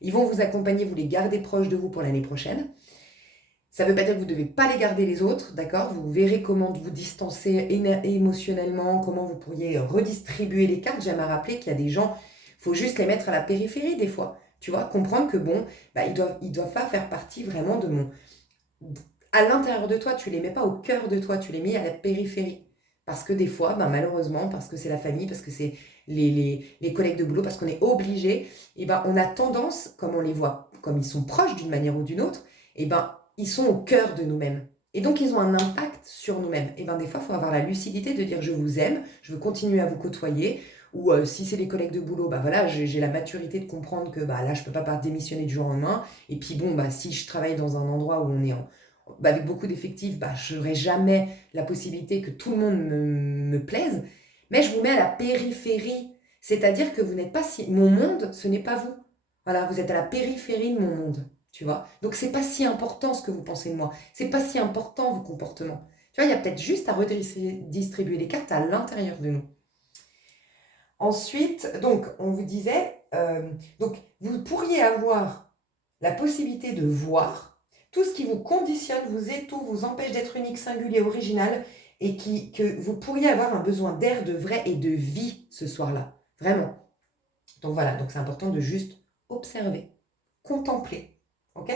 ils vont vous accompagner, vous les gardez proches de vous pour l'année prochaine. Ça ne veut pas dire que vous ne devez pas les garder les autres, d'accord? Vous verrez comment vous distancer émotionnellement, comment vous pourriez redistribuer les cartes. J'aime à rappeler qu'il y a des gens, il faut juste les mettre à la périphérie des fois. Tu vois, comprendre que bon, bah, ils doivent pas faire partie vraiment de mon... À l'intérieur de toi, tu les mets pas au cœur de toi, tu les mets à la périphérie. Parce que des fois, bah, malheureusement, parce que c'est la famille, parce que c'est les collègues de boulot, parce qu'on est obligé, et ben on a tendance, comme on les voit, comme ils sont proches d'une manière ou d'une autre, et ben ils sont au cœur de nous-mêmes. Et donc, ils ont un impact sur nous-mêmes. Et bien, des fois, il faut avoir la lucidité de dire je vous aime, je veux continuer à vous côtoyer. Ou si c'est les collègues de boulot, bah voilà, j'ai la maturité de comprendre que bah, là, je ne peux pas démissionner du jour au lendemain. Et puis, bon, bah, si je travaille dans un endroit où on est avec beaucoup d'effectifs, bah, je n'aurai jamais la possibilité que tout le monde me plaise. Mais je vous mets à la périphérie. C'est-à-dire que vous n'êtes pas si... Mon monde, ce n'est pas vous. Voilà, vous êtes à la périphérie de mon monde. Tu vois? Donc, c'est pas si important ce que vous pensez de moi. C'est pas si important vos comportements. Tu vois, il y a peut-être juste à redistribuer les cartes à l'intérieur de nous. Ensuite, donc, on vous disait, donc, vous pourriez avoir la possibilité de voir tout ce qui vous conditionne, vous étouffe, vous empêche d'être unique, singulier, original, et que vous pourriez avoir un besoin d'air, de vrai et de vie ce soir-là. Vraiment. Donc voilà, donc c'est important de juste observer, contempler. Ok?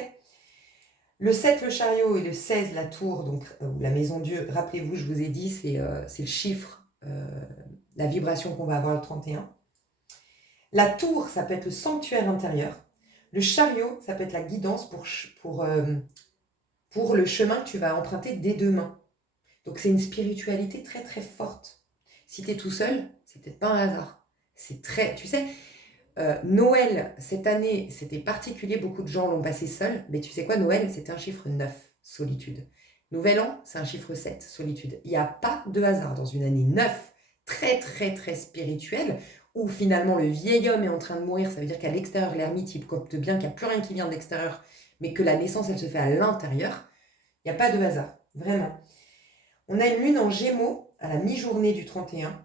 Le 7, le chariot, et le 16, la tour, donc la maison Dieu, rappelez-vous, je vous ai dit, c'est le chiffre, la vibration qu'on va avoir le 31. La tour, ça peut être le sanctuaire intérieur. Le chariot, ça peut être la guidance pour le chemin que tu vas emprunter dès demain. Donc c'est une spiritualité très très forte. Si tu es tout seul, c'est peut-être pas un hasard. C'est très, tu sais, Noël, cette année, c'était particulier, beaucoup de gens l'ont passé seul, mais tu sais quoi, Noël, c'était un chiffre 9, solitude. Nouvel an, c'est un chiffre 7, solitude. Il n'y a pas de hasard dans une année 9, très très très spirituelle, où finalement le vieil homme est en train de mourir, ça veut dire qu'à l'extérieur, l'ermite, il capte bien qu'il n'y a plus rien qui vient de l'extérieur, mais que la naissance, elle se fait à l'intérieur. Il n'y a pas de hasard, vraiment. On a une lune en Gémeaux à la mi-journée du 31.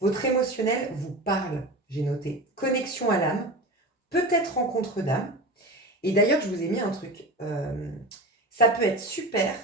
Votre émotionnel vous parle, j'ai noté. Connexion à l'âme, peut-être rencontre d'âme. Et d'ailleurs, je vous ai mis un truc. Ça peut être super.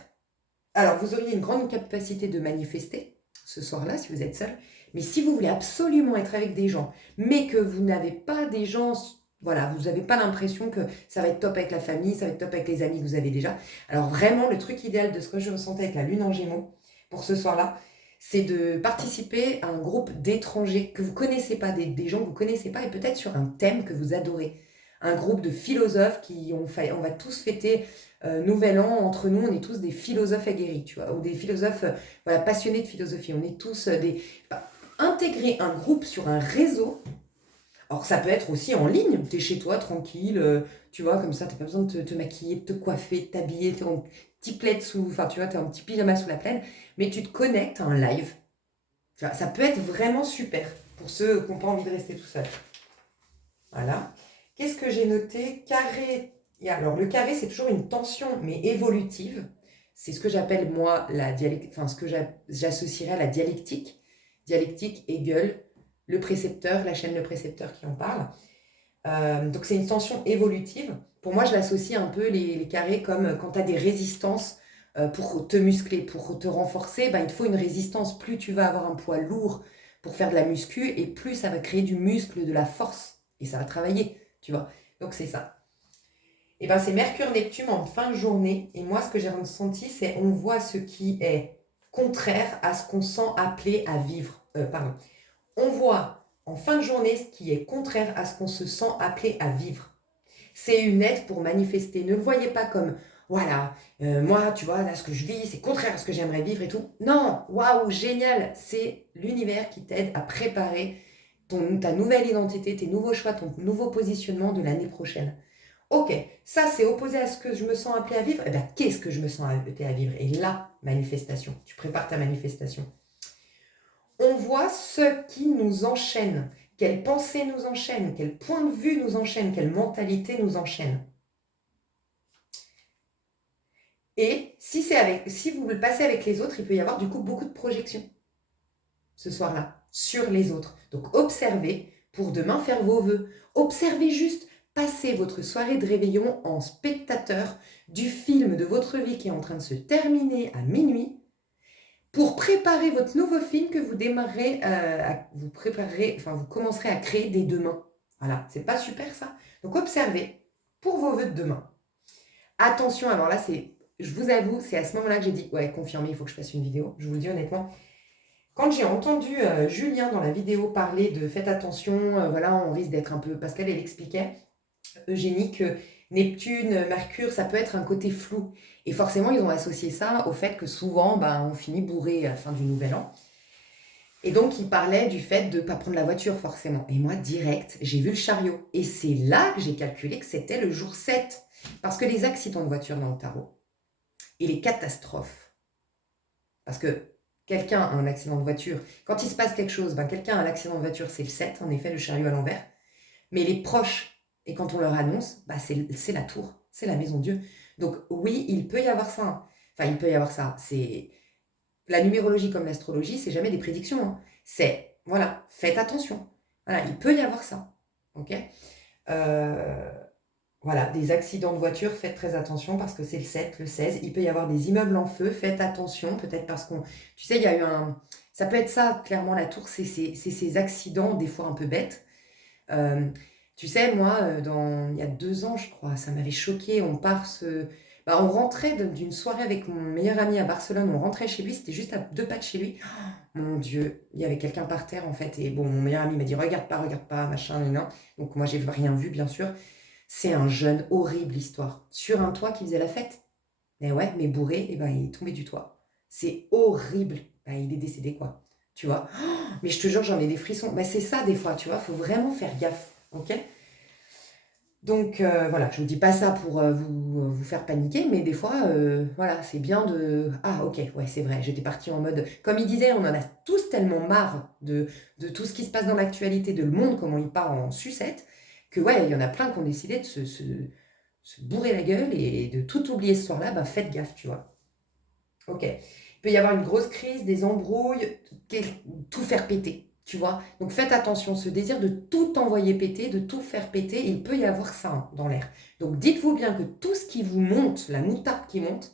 Alors, vous auriez une grande capacité de manifester ce soir-là, si vous êtes seul. Mais si vous voulez absolument être avec des gens, mais que vous n'avez pas des gens, voilà, vous n'avez pas l'impression que ça va être top avec la famille, ça va être top avec les amis que vous avez déjà. Alors vraiment, le truc idéal de ce que je ressentais avec la lune en Gémeaux, pour ce soir-là, c'est de participer à un groupe d'étrangers que vous ne connaissez pas, des gens que vous ne connaissez pas, et peut-être sur un thème que vous adorez. Un groupe de philosophes qui ont fait, on va tous fêter Nouvel An, entre nous, on est tous des philosophes aguerris, tu vois, ou des philosophes voilà, passionnés de philosophie. On est tous des... Bah, intégrer un groupe sur un réseau, alors ça peut être aussi en ligne, tu es chez toi, tranquille, tu vois, comme ça, tu n'as pas besoin de te maquiller, de te coiffer, de t'habiller, tu es en petit plaid sous, enfin tu vois, tu as un petit pyjama sous la plaine, mais tu te connectes à un live. Tu vois, ça peut être vraiment super pour ceux qui n'ont pas envie de rester tout seul. Voilà. Qu'est-ce que j'ai noté? Carré. Alors, le carré, c'est toujours une tension, mais évolutive. C'est ce que j'appelle, moi, la dialectique, enfin, ce que j'associerais à la dialectique. Dialectique, Hegel, le précepteur, la chaîne Le Précepteur qui en parle. Donc, c'est une tension évolutive. Pour moi, je l'associe un peu, les carrés, comme quand tu as des résistances pour te muscler, pour te renforcer, ben, il te faut une résistance. Plus tu vas avoir un poids lourd pour faire de la muscu, et plus ça va créer du muscle, de la force. Et ça va travailler, tu vois. Donc c'est ça. Et ben c'est Mercure-Neptune en fin de journée. Et moi, ce que j'ai ressenti, c'est on voit ce qui est contraire à ce qu'on sent appelé à vivre. Pardon. On voit en fin de journée ce qui est contraire à ce qu'on se sent appelé à vivre. C'est une aide pour manifester. Ne le voyez pas comme, voilà, moi, tu vois, là, ce que je vis, c'est contraire à ce que j'aimerais vivre et tout. Non, waouh, génial. C'est l'univers qui t'aide à préparer ta nouvelle identité, tes nouveaux choix, ton nouveau positionnement de l'année prochaine. Ok, ça c'est opposé à ce que je me sens appelé à vivre. Eh bien, qu'est-ce que je me sens appelé à vivre? Et là, manifestation. Tu prépares ta manifestation. On voit ce qui nous enchaîne. Quelle pensée nous enchaîne? Quel point de vue nous enchaîne? Quelle mentalité nous enchaîne? Et si vous le passez avec les autres, il peut y avoir du coup beaucoup de projections ce soir-là sur les autres. Donc observez pour demain faire vos vœux. Observez juste, passez votre soirée de réveillon en spectateur du film de votre vie qui est en train de se terminer à minuit pour préparer votre nouveau film que vous démarrerez, vous commencerez à créer dès demain. Voilà, c'est pas super ça? Donc observez pour vos vœux de demain. Attention, alors là, je vous avoue, c'est à ce moment-là que j'ai dit, ouais, confirmé, il faut que je fasse une vidéo. Je vous le dis honnêtement. Quand j'ai entendu Julien dans la vidéo parler de faites attention, voilà, on risque d'être un peu... Parce qu'elle expliquait, Eugénie, que Neptune, Mercure, ça peut être un côté flou. Et forcément, ils ont associé ça au fait que souvent, on finit bourré à la fin du Nouvel An. Et donc, ils parlaient du fait de ne pas prendre la voiture, forcément. Et moi, direct, j'ai vu le chariot. Et c'est là que j'ai calculé que c'était le jour 7. Parce que les accidents de voiture dans le tarot et les catastrophes, parce que quelqu'un a un accident de voiture, quand il se passe quelque chose, quelqu'un a un accident de voiture, c'est le 7, en effet, le chariot à l'envers. Mais les proches, et quand on leur annonce, c'est la tour, c'est la maison de Dieu. Donc oui, il peut y avoir ça. Enfin, il peut y avoir ça. C'est la numérologie comme l'astrologie, c'est jamais des prédictions. Hein. C'est, voilà, faites attention. Voilà, il peut y avoir ça. Ok. Voilà, des accidents de voiture, faites très attention parce que c'est le 7, le 16. Il peut y avoir des immeubles en feu, faites attention, peut-être parce qu'on... Tu sais, il y a eu un... Ça peut être ça, clairement, la tour, c'est ces accidents, des fois un peu bêtes. Tu sais, moi, il y a 2 ans, je crois, ça m'avait choqué. On rentrait d'une soirée avec mon meilleur ami à Barcelone, on rentrait chez lui, c'était juste à 2 pas de chez lui. Oh, mon Dieu, il y avait quelqu'un par terre, en fait. Et bon, mon meilleur ami m'a dit, regarde pas, machin, non. Donc moi, j'ai rien vu, bien sûr. C'est un jeune, horrible histoire. Sur un toit qui faisait la fête. Mais ouais, mais bourré, et il est tombé du toit. C'est horrible. Il est décédé, quoi. Tu vois. Oh, mais je te jure, j'en ai des frissons. C'est ça, des fois, tu vois. Faut vraiment faire gaffe. ok? Donc voilà, je ne vous dis pas ça pour vous faire paniquer, mais des fois, voilà, c'est bien de... Ah ok, ouais, c'est vrai, j'étais partie en mode... Comme il disait, on en a tous tellement marre de tout ce qui se passe dans l'actualité, de le monde, comment il part en sucette, que ouais, il y en a plein qui ont décidé de se bourrer la gueule et de tout oublier ce soir-là. Ben faites gaffe, tu vois. Ok. Il peut y avoir une grosse crise, des embrouilles, tout faire péter, tu vois. Donc faites attention, ce désir de tout envoyer péter, de tout faire péter, il peut y avoir ça hein, dans l'air. Donc dites-vous bien que tout ce qui vous monte, la moutarde qui monte,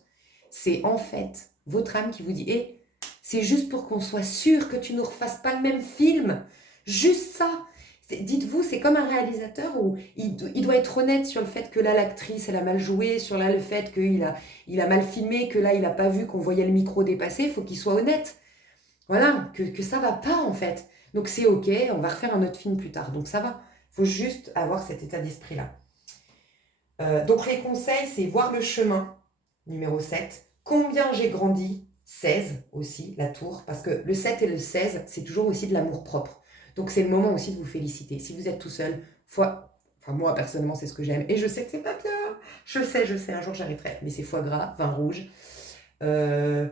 c'est en fait votre âme qui vous dit hé, c'est juste pour qu'on soit sûr que tu ne refasses pas le même film. Juste ça. Dites-vous, c'est comme un réalisateur où il doit être honnête sur le fait que là, l'actrice, elle a mal joué, sur là, le fait il a mal filmé, que là, il n'a pas vu qu'on voyait le micro dépasser, il faut qu'il soit honnête. Voilà, que ça va pas, en fait. Donc, c'est OK, on va refaire un autre film plus tard. Donc, ça va. Il faut juste avoir cet état d'esprit-là. Donc, les conseils, c'est voir le chemin, numéro 7. Combien j'ai grandi 16 aussi, la tour. Parce que le 7 et le 16, c'est toujours aussi de l'amour propre. Donc, c'est le moment aussi de vous féliciter. Si vous êtes tout seul, enfin, moi, personnellement, c'est ce que j'aime. Et je sais que c'est pas bien. Je sais, un jour j'arrêterai. Mais c'est foie gras, vin rouge. Voilà,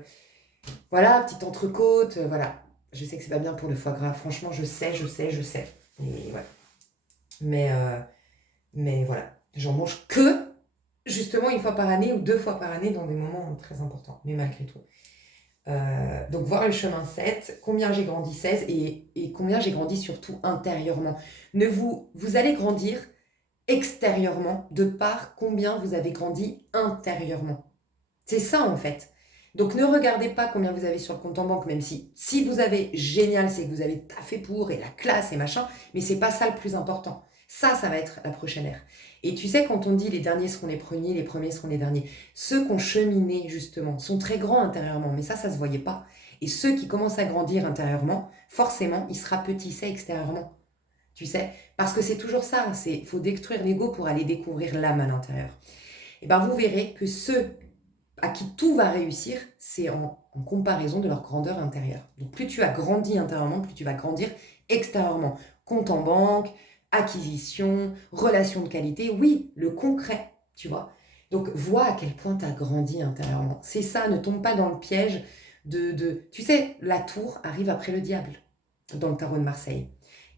petite entrecôte. Voilà. Je sais que c'est pas bien pour le foie gras. Franchement, je sais. Et ouais. Mais voilà. J'en mange que, justement, une fois par année ou 2 fois par année dans des moments très importants. Mais malgré tout. Donc voir le chemin 7, combien j'ai grandi 16 et combien j'ai grandi surtout intérieurement. Vous allez grandir extérieurement de par combien vous avez grandi intérieurement. C'est ça en fait. Donc ne regardez pas combien vous avez sur le compte en banque, même si vous avez génial, c'est que vous avez taffé pour et la classe et machin, mais c'est pas ça le plus important. Ça va être la prochaine ère. Et tu sais, quand on dit les derniers seront les premiers seront les derniers, ceux qui ont cheminé justement sont très grands intérieurement, mais ça se voyait pas. Et ceux qui commencent à grandir intérieurement, forcément, ils se rapetissaient extérieurement. Tu sais, parce que c'est toujours ça, il faut détruire l'ego pour aller découvrir l'âme à l'intérieur. Et bien vous verrez que ceux à qui tout va réussir, c'est en comparaison de leur grandeur intérieure. Donc plus tu as grandi intérieurement, plus tu vas grandir extérieurement. Compte en banque, acquisition, relations de qualité, oui, le concret, tu vois. Donc vois à quel point tu as grandi intérieurement. C'est ça, ne tombe pas dans le piège Tu sais, la tour arrive après le diable dans le tarot de Marseille.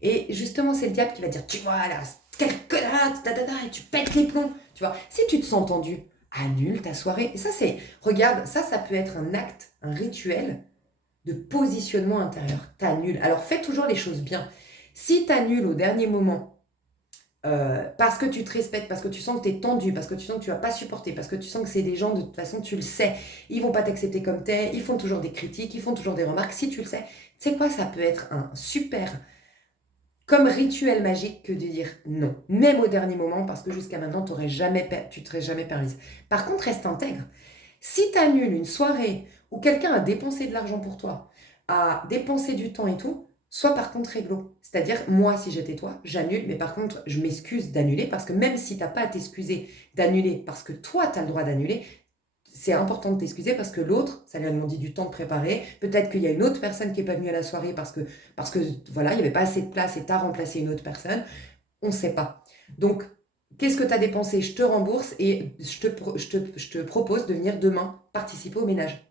Et justement, c'est le diable qui va dire, tu vois, là, quel connard, et tu pètes les plombs. Tu vois, si tu te sens tendu, annule ta soirée. Et ça, regarde, ça peut être un acte, un rituel de positionnement intérieur. T'annules. Alors, fais toujours les choses bien. Si t'annules au dernier moment, parce que tu te respectes, parce que tu sens que tu es tendu, parce que tu sens que tu vas pas supporter, parce que tu sens que c'est des gens, de toute façon, tu le sais, ils vont pas t'accepter comme t'es, ils font toujours des critiques, ils font toujours des remarques, si tu le sais, tu sais quoi, ça peut être un super comme rituel magique que de dire non, même au dernier moment, parce que jusqu'à maintenant, tu ne t'aurais jamais permise. Par contre, reste intègre. Si tu annules une soirée où quelqu'un a dépensé de l'argent pour toi, a dépensé du temps et tout, sois par contre réglo. C'est-à-dire, moi, si j'étais toi, j'annule, mais par contre, je m'excuse d'annuler, parce que même si tu n'as pas à t'excuser d'annuler, parce que toi, tu as le droit d'annuler, c'est important de t'excuser parce que l'autre, ça lui a demandé du temps de préparer. Peut-être qu'il y a une autre personne qui n'est pas venue à la soirée parce que voilà, il n'y avait pas assez de place et tu as remplacé une autre personne. On ne sait pas. Donc, qu'est-ce que tu as dépensé? Je te rembourse et je te propose de venir demain participer au ménage.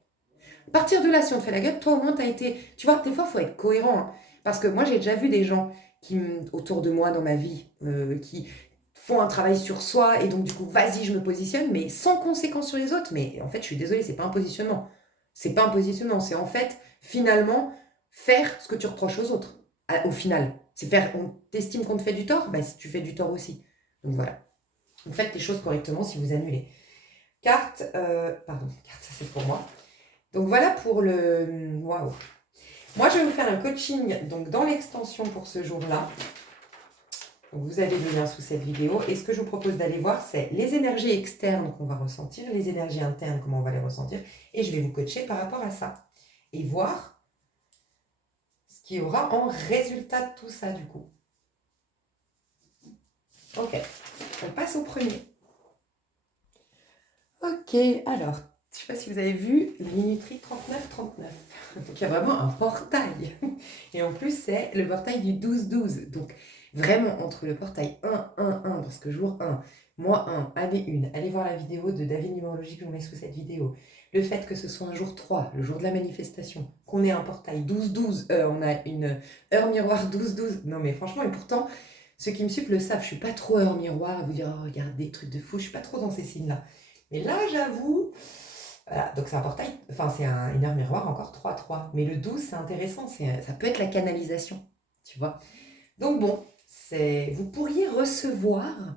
À partir de là, si on te fait la gueule, toi au moins tu as été... Tu vois, des fois, il faut être cohérent. Hein. Parce que moi, j'ai déjà vu des gens autour de moi dans ma vie qui font un travail sur soi et donc du coup, vas-y, je me positionne, mais sans conséquence sur les autres. Mais en fait, je suis désolée, c'est pas un positionnement. C'est pas un positionnement, c'est en fait, finalement, faire ce que tu reproches aux autres. Au final, c'est faire, on t'estime qu'on te fait du tort, ben, tu fais du tort aussi. Donc voilà. Donc faites les choses correctement si vous annulez. Carte, ça c'est pour moi. Donc voilà pour le... Waouh. Moi, je vais vous faire un coaching donc dans l'extension pour ce jour-là. Donc, vous avez le lien sous cette vidéo. Et ce que je vous propose d'aller voir, c'est les énergies externes qu'on va ressentir, les énergies internes, comment on va les ressentir. Et je vais vous coacher par rapport à ça. Et voir ce qu'il y aura en résultat de tout ça, du coup. Ok, on passe au premier. Ok, alors, je ne sais pas si vous avez vu, la minuterie 3939. Donc, il y a vraiment un portail. Et en plus, c'est le portail du 12-12. Donc, Vraiment, entre le portail 1, parce que jour 1, mois 1, année 1, allez voir la vidéo de David Numérologie que je vous mets sous cette vidéo. Le fait que ce soit un jour 3, le jour de la manifestation, qu'on ait un portail 12-12, on a une heure miroir 12-12. Non mais franchement, et pourtant, ceux qui me suivent le savent, je suis pas trop heure miroir à vous dire, oh, regarde des trucs de fou, je suis pas trop dans ces signes-là. Mais là, j'avoue, voilà, donc c'est un portail, enfin c'est une heure miroir encore 3-3. Mais le 12, c'est intéressant, ça peut être la canalisation, tu vois. Donc bon, vous pourriez recevoir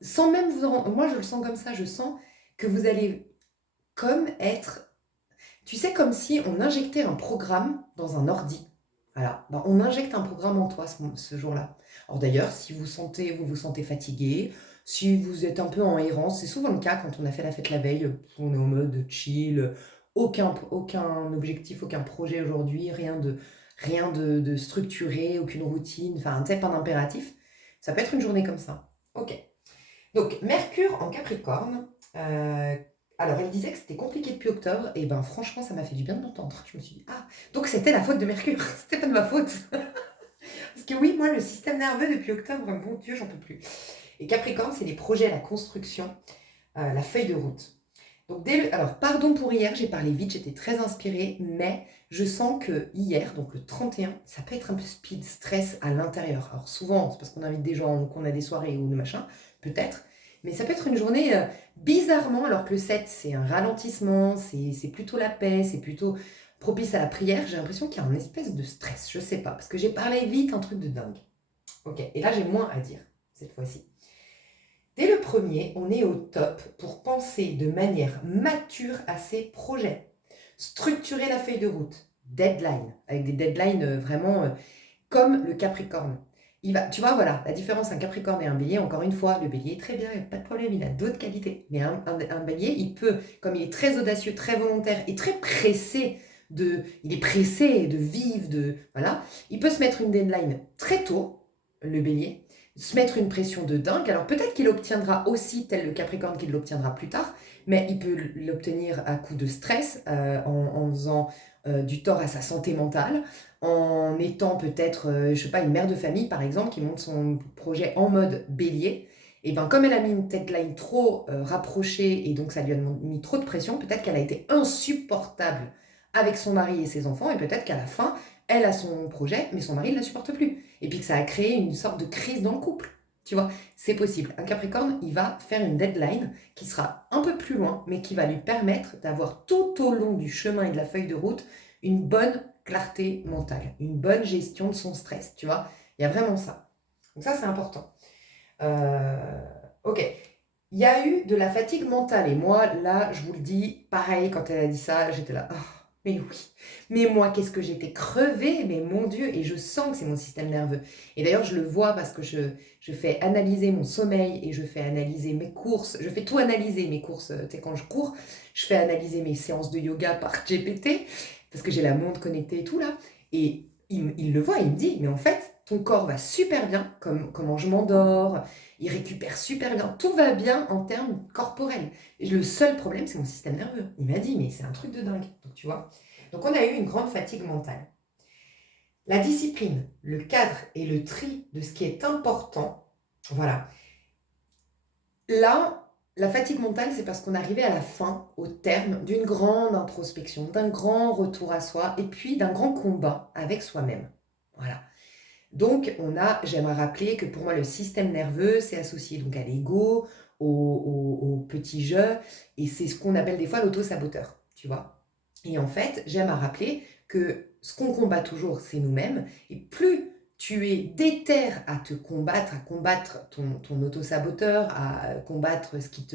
sans même vous en rendre, moi je le sens comme ça, je sens que vous allez comme être, tu sais, comme si on injectait un programme dans un ordi. Voilà, ben, on injecte un programme en toi ce jour-là. Alors d'ailleurs, si vous vous sentez fatigué, si vous êtes un peu en errance, c'est souvent le cas quand on a fait la fête la veille, on est en mode chill, aucun objectif, aucun projet aujourd'hui, rien de structuré, aucune routine, enfin, tu sais, pas d'impératif. Ça peut être une journée comme ça. Ok. Donc, Mercure en Capricorne. Alors, elle disait que c'était compliqué depuis octobre. Et ben, franchement, ça m'a fait du bien de l'entendre. Je me suis dit, ah, donc c'était la faute de Mercure. C'était pas de ma faute. Parce que oui, moi, le système nerveux depuis octobre, mon Dieu, j'en peux plus. Et Capricorne, c'est les projets, la construction, la feuille de route. Donc, alors, pardon pour hier, j'ai parlé vite, j'étais très inspirée, mais je sens que hier, donc le 31, ça peut être un peu speed, stress à l'intérieur. Alors, souvent, c'est parce qu'on invite des gens, qu'on a des soirées ou des machins, peut-être, mais ça peut être une journée bizarrement, alors que le 7, c'est un ralentissement, c'est plutôt la paix, c'est plutôt propice à la prière. J'ai l'impression qu'il y a un espèce de stress, je sais pas, parce que j'ai parlé vite, un truc de dingue. Ok, et là, j'ai moins à dire cette fois-ci. Dès le premier, on est au top pour penser de manière mature à ses projets. Structurer la feuille de route, deadline, avec des deadlines vraiment comme le Capricorne. Tu vois, voilà, la différence un Capricorne et un Bélier, encore une fois, le Bélier est très bien, il n'y a pas de problème, il a d'autres qualités. Mais un Bélier, il peut, comme il est très audacieux, très volontaire et très pressé il est pressé de vivre, voilà, il peut se mettre une deadline très tôt, le Bélier, se mettre une pression de dingue. Alors peut-être qu'il obtiendra aussi, tel le Capricorne, qu'il l'obtiendra plus tard, mais il peut l'obtenir à coup de stress, en faisant du tort à sa santé mentale, en étant peut-être, je sais pas, une mère de famille par exemple, qui monte son projet en mode bélier. Et ben comme elle a mis une deadline trop rapprochée et donc ça lui a mis trop de pression, peut-être qu'elle a été insupportable avec son mari et ses enfants, et peut-être qu'à la fin, elle a son projet, mais son mari ne la supporte plus. Et puis que ça a créé une sorte de crise dans le couple. Tu vois, c'est possible. Un Capricorne, il va faire une deadline qui sera un peu plus loin, mais qui va lui permettre d'avoir tout au long du chemin et de la feuille de route une bonne clarté mentale, une bonne gestion de son stress. Tu vois, il y a vraiment ça. Donc ça, c'est important. Ok. Il y a eu de la fatigue mentale. Et moi, là, je vous le dis, pareil, quand elle a dit ça, j'étais là, oh, mais oui. Mais moi, qu'est-ce que j'étais crevée, mais mon Dieu, et je sens que c'est mon système nerveux. Et d'ailleurs, je le vois parce que je fais analyser mon sommeil et je fais analyser mes courses. Je fais tout analyser, mes courses, tu sais, quand je cours, je fais analyser mes séances de yoga par GPT, parce que j'ai la montre connectée et tout là. Et il le voit, il me dit, mais en fait, ton corps va super bien, comment je m'endors, il récupère super bien, tout va bien en termes corporels. Et le seul problème, c'est mon système nerveux. Il m'a dit, mais c'est un truc de dingue. Donc, tu vois. Donc, on a eu une grande fatigue mentale. La discipline, le cadre et le tri de ce qui est important, voilà. Là, la fatigue mentale, c'est parce qu'on arrivait à la fin, au terme d'une grande introspection, d'un grand retour à soi et puis d'un grand combat avec soi-même. Voilà. Donc, j'aimerais rappeler que pour moi, le système nerveux, c'est associé donc à l'ego, au petit jeu, et c'est ce qu'on appelle des fois l'auto-saboteur, tu vois. Et en fait, j'aime à rappeler que ce qu'on combat toujours, c'est nous-mêmes, et plus tu es déter à combattre ton auto-saboteur, à combattre ce qui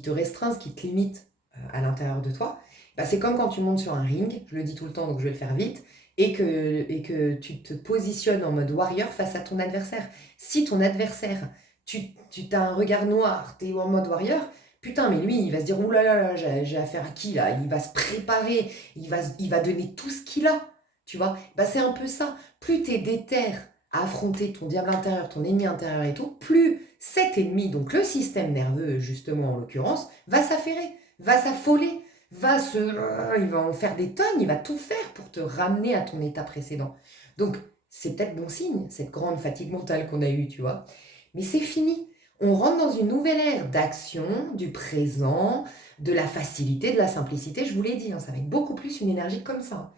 te restreint, ce qui te limite à l'intérieur de toi, bah c'est comme quand tu montes sur un ring, je le dis tout le temps, donc je vais le faire vite, et que tu te positionnes en mode warrior face à ton adversaire. Si ton adversaire, tu as un regard noir, tu es en mode warrior, putain, mais lui, il va se dire, ouh là là là, j'ai affaire à qui là? Il va se préparer, il va donner tout ce qu'il a, tu vois? Bah, c'est un peu ça. Plus tu es déter à affronter ton diable intérieur, ton ennemi intérieur et tout, plus cet ennemi, donc le système nerveux, justement en l'occurrence, va s'affairer, va s'affoler, il va en faire des tonnes, il va tout faire pour te ramener à ton état précédent. Donc, c'est peut-être bon signe, cette grande fatigue mentale qu'on a eue, tu vois. Mais c'est fini. On rentre dans une nouvelle ère d'action, du présent, de la facilité, de la simplicité. Je vous l'ai dit, hein, ça va être beaucoup plus une énergie comme ça.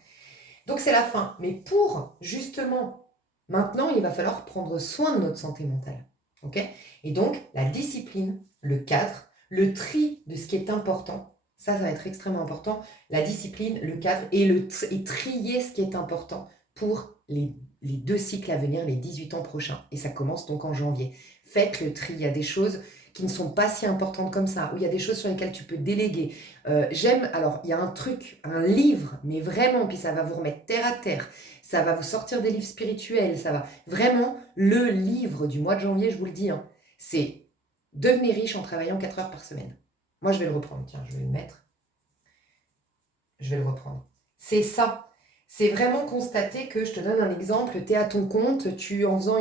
Donc c'est la fin. Mais pour justement, maintenant, il va falloir prendre soin de notre santé mentale. Ok? Et donc, la discipline, le cadre, le tri de ce qui est important, ça va être extrêmement important. La discipline, le cadre et trier ce qui est important pour les 2 cycles à venir, les 18 ans prochains. Et ça commence donc en janvier. Faites le tri. Il y a des choses qui ne sont pas si importantes comme ça, où il y a des choses sur lesquelles tu peux déléguer. Alors, il y a un truc, un livre, mais vraiment, puis ça va vous remettre terre à terre, ça va vous sortir des livres spirituels, ça va... Vraiment, le livre du mois de janvier, je vous le dis, hein, c'est Devenez riche en travaillant 4 heures par semaine. Moi, je vais le reprendre, tiens, je vais le mettre. Je vais le reprendre. C'est ça. C'est vraiment constater que, je te donne un exemple, tu es à ton compte, en faisant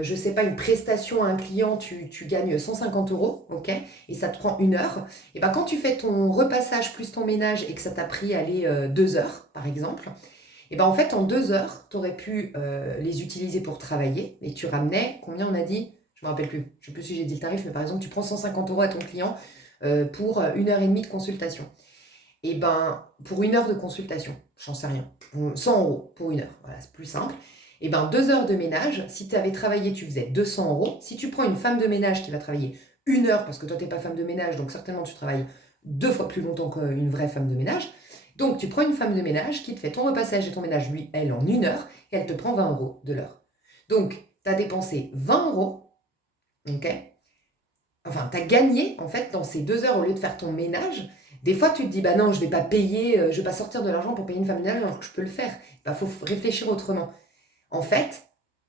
je sais pas, une prestation à un client, tu gagnes 150 euros, ok, et ça te prend 1 heure. Et ben quand tu fais ton repassage plus ton ménage et que ça t'a pris, 2 heures, par exemple, et ben en fait, en 2 heures, tu aurais pu les utiliser pour travailler et tu ramenais, combien on a dit? Je me rappelle plus. Je sais plus si j'ai dit le tarif, mais par exemple, tu prends 150 euros à ton client pour 1 heure et demie de consultation. Et ben, pour 1 heure de consultation, j'en sais rien, 100 euros pour 1 heure, voilà, c'est plus simple. Et ben, 2 heures de ménage, si tu avais travaillé, tu faisais 200 euros. Si tu prends une femme de ménage qui va travailler 1 heure, parce que toi, tu n'es pas femme de ménage, donc certainement tu travailles 2 fois plus longtemps qu'une vraie femme de ménage. Donc, tu prends une femme de ménage qui te fait ton repassage et ton ménage, lui, elle, en 1 heure, et elle te prend 20 euros de l'heure. Donc, tu as dépensé 20 euros, ok? Enfin, tu as gagné, en fait, dans ces 2 heures, au lieu de faire ton ménage. Des fois, tu te dis, bah non, je vais pas payer, je vais pas sortir de l'argent pour payer une femme de ménage alors que je peux le faire. Bah, faut réfléchir autrement. En fait,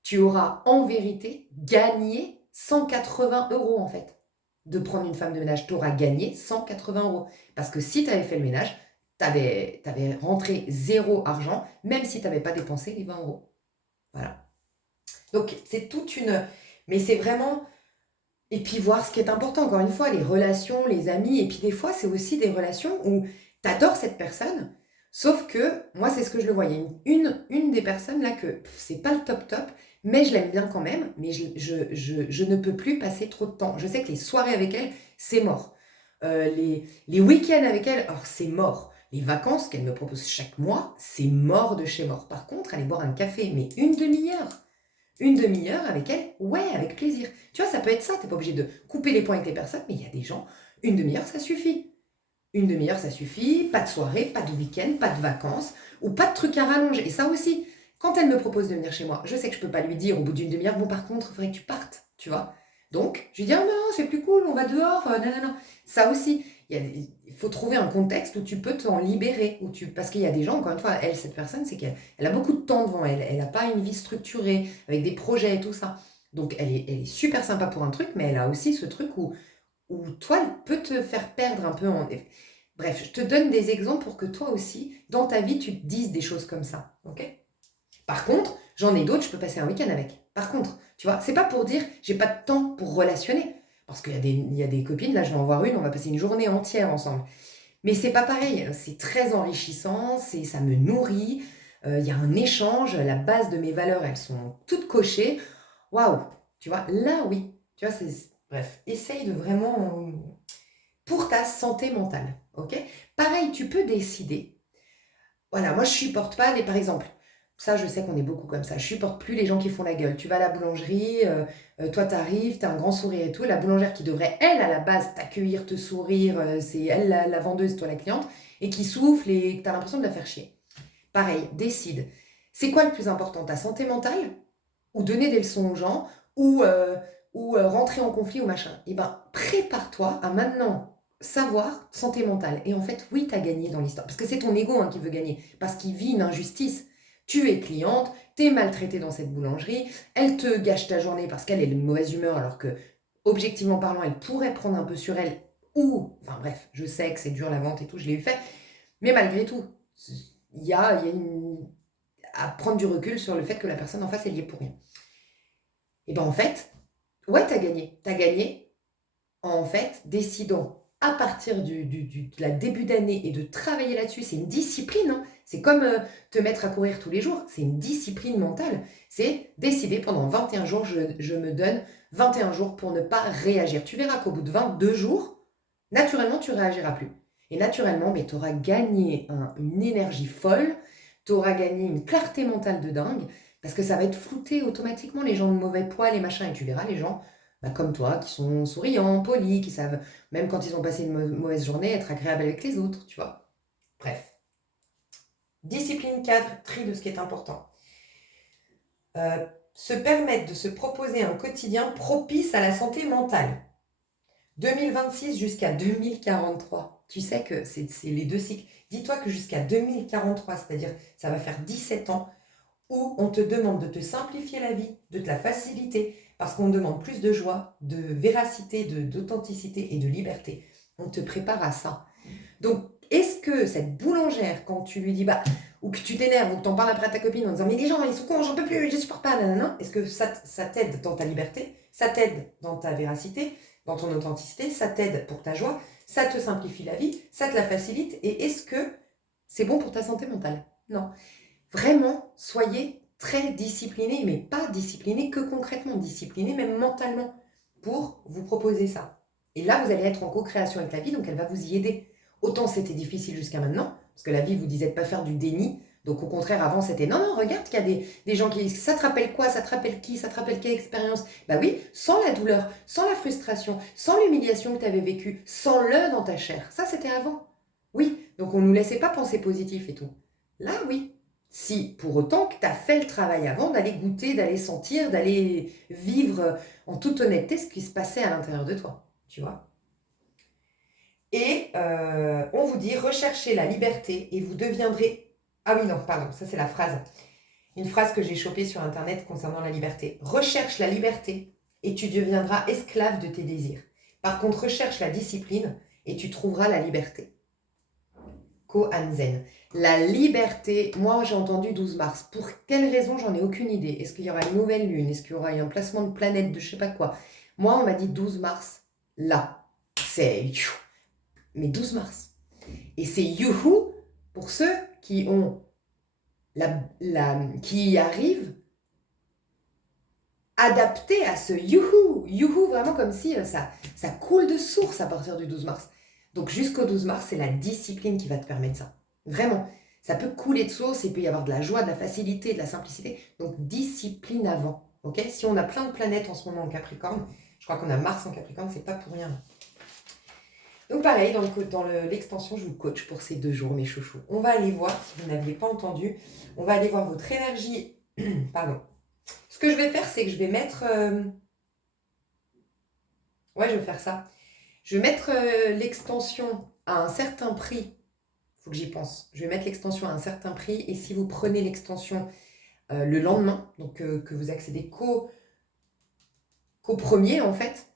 tu auras en vérité gagné 180 euros, en fait, de prendre une femme de ménage. Tu auras gagné 180 euros. Parce que si tu avais fait le ménage, tu avais rentré 0 argent, même si tu n'avais pas dépensé les 20 euros. Voilà. Donc, c'est toute une... Mais c'est vraiment... Et puis voir ce qui est important, encore une fois, les relations, les amis. Et puis des fois, c'est aussi des relations où tu adores cette personne, sauf que moi, c'est ce que je le voyais. Une des personnes là que c'est pas le top top, mais je l'aime bien quand même, mais je ne peux plus passer trop de temps. Je sais que les soirées avec elle, c'est mort. Les week-ends avec elle, alors c'est mort. Les vacances qu'elle me propose chaque mois, c'est mort de chez mort. Par contre, aller boire un café, mais 1 demi-heure. 1 demi-heure avec elle, ouais, avec plaisir. Tu vois, ça peut être ça, t'es pas obligé de couper les points avec les personnes, mais il y a des gens, 1 demi-heure, ça suffit. 1 demi-heure, ça suffit, pas de soirée, pas de week-end, pas de vacances, ou pas de trucs à rallonger. Et ça aussi, quand elle me propose de venir chez moi, je sais que je peux pas lui dire au bout d'1 demi-heure, bon par contre, il faudrait que tu partes, tu vois. Donc, je lui dis, ah non, c'est plus cool, on va dehors, non, non, non. Ça aussi, il faut trouver un contexte où tu peux t'en libérer. Parce qu'il y a des gens, encore une fois, elle, cette personne, c'est qu'elle a beaucoup de temps devant elle. Elle n'a pas une vie structurée, avec des projets et tout ça. Donc, elle est super sympa pour un truc, mais elle a aussi ce truc où toi, elle peut te faire perdre un peu en... Bref, je te donne des exemples pour que toi aussi, dans ta vie, tu te dises des choses comme ça. Ok? Par contre, j'en ai d'autres, je peux passer un week-end avec. Par contre, tu vois, c'est pas pour dire j'ai pas de temps pour relationner. Parce il y a des copines, là je vais en voir une, on va passer une journée entière ensemble. Mais c'est pas pareil, c'est très enrichissant, ça me nourrit, il y a un échange, la base de mes valeurs, elles sont toutes cochées. Waouh, tu vois, là oui, tu vois, bref, essaye de vraiment, pour ta santé mentale, ok? Pareil, tu peux décider, voilà, moi je supporte pas par exemple, ça je sais qu'on est beaucoup comme ça, je supporte plus les gens qui font la gueule. Tu vas à la boulangerie, toi t'arrives, t'as un grand sourire et tout, la boulangère qui devrait elle à la base t'accueillir, te sourire, c'est elle la vendeuse, toi la cliente, et qui souffle et que t'as l'impression de la faire chier. Pareil, décide. C'est quoi le plus important, ta santé mentale ou donner des leçons aux gens ou rentrer en conflit ou machin? Eh ben prépare-toi à maintenant savoir santé mentale. Et en fait, oui, tu as gagné dans l'histoire. Parce que c'est ton ego qui veut gagner. Parce qu'il vit une injustice. Tu es cliente, tu es maltraitée dans cette boulangerie, elle te gâche ta journée parce qu'elle est de mauvaise humeur alors que, objectivement parlant, elle pourrait prendre un peu sur elle. Enfin bref, je sais que c'est dur la vente et tout, je l'ai eu fait. Mais malgré tout, à prendre du recul sur le fait que la personne en face, elle y est pour rien. Et ben en fait, ouais, tu as gagné. Tu as gagné en fait décidant à partir de la début d'année et de travailler là-dessus. C'est une discipline, hein. C'est comme te mettre à courir tous les jours. C'est une discipline mentale. C'est décider pendant 21 jours, je me donne 21 jours pour ne pas réagir. Tu verras qu'au bout de 22 jours, naturellement, tu ne réagiras plus. Et naturellement, mais tu auras gagné une énergie folle, tu auras gagné une clarté mentale de dingue, parce que ça va être flouté automatiquement, les gens de mauvais poil et machin, et tu verras les gens comme toi, qui sont souriants, polis, qui savent, même quand ils ont passé une mauvaise journée, être agréables avec les autres, tu vois. Bref. Discipline, cadre, tri de ce qui est important. Se permettre de se proposer un quotidien propice à la santé mentale. 2026 jusqu'à 2043. Tu sais que c'est les 2 cycles. Dis-toi que jusqu'à 2043, c'est-à-dire ça va faire 17 ans, où on te demande de te simplifier la vie, de te la faciliter, parce qu'on demande plus de joie, de véracité, d'authenticité et de liberté. On te prépare à ça. Donc, est-ce que cette boulangère, quand tu lui dis, ou que tu t'énerves, ou que tu en parles après à ta copine en disant, mais les gens, ils sont cons, j'en peux plus, je supporte pas, nanana, est-ce que ça t'aide dans ta liberté, ça t'aide dans ta véracité, dans ton authenticité, ça t'aide pour ta joie, ça te simplifie la vie, ça te la facilite, et est-ce que c'est bon pour ta santé mentale? Non. Vraiment, soyez très disciplinés, mais pas disciplinés que concrètement, disciplinés même mentalement pour vous proposer ça. Et là, vous allez être en co-création avec la vie, donc elle va vous y aider. Autant c'était difficile jusqu'à maintenant, parce que la vie vous disait de pas faire du déni, donc au contraire, avant c'était non, regarde qu'il y a des gens qui... Ça te rappelle quoi? Ça te rappelle qui? Ça te rappelle quelle expérience? Bah oui, sans la douleur, sans la frustration, sans l'humiliation que tu avais vécue, sans le dans ta chair. Ça, c'était avant. Oui, donc on ne nous laissait pas penser positif et tout. Là, oui. Si pour autant que tu as fait le travail avant d'aller goûter, d'aller sentir, d'aller vivre en toute honnêteté ce qui se passait à l'intérieur de toi, tu vois. Et on vous dit, recherchez la liberté et vous deviendrez... Ah oui, non, pardon, ça c'est la phrase. Une phrase que j'ai chopée sur Internet concernant la liberté. Recherche la liberté et tu deviendras esclave de tes désirs. Par contre, recherche la discipline et tu trouveras la liberté. Kohanzen. La liberté, moi j'ai entendu 12 mars. Pour quelle raison, j'en ai aucune idée. Est-ce qu'il y aura une nouvelle lune? Est-ce qu'il y aura un placement de planète de je sais pas quoi? Moi, on m'a dit 12 mars. Là, c'est... Mais 12 mars. Et c'est youhou pour ceux qui ont qui arrivent adaptés à ce youhou. Youhou, vraiment comme si ça coule de source à partir du 12 mars. Donc jusqu'au 12 mars, c'est la discipline qui va te permettre ça. Vraiment. Ça peut couler de source, il peut y avoir de la joie, de la facilité, de la simplicité. Donc discipline avant. Okay, si on a plein de planètes en ce moment en Capricorne, je crois qu'on a Mars en Capricorne, c'est pas pour rien. Donc pareil, dans l'extension, je vous coach pour ces 2 jours, mes chouchous. On va aller voir, si vous n'aviez pas entendu, on va aller voir votre énergie. Pardon. Ce que je vais faire, c'est que je vais mettre... Ouais, je vais faire ça. Je vais mettre l'extension à un certain prix. Il faut que j'y pense. Je vais mettre l'extension à un certain prix. Et si vous prenez l'extension le lendemain, donc que vous accédez qu'au premier, en fait,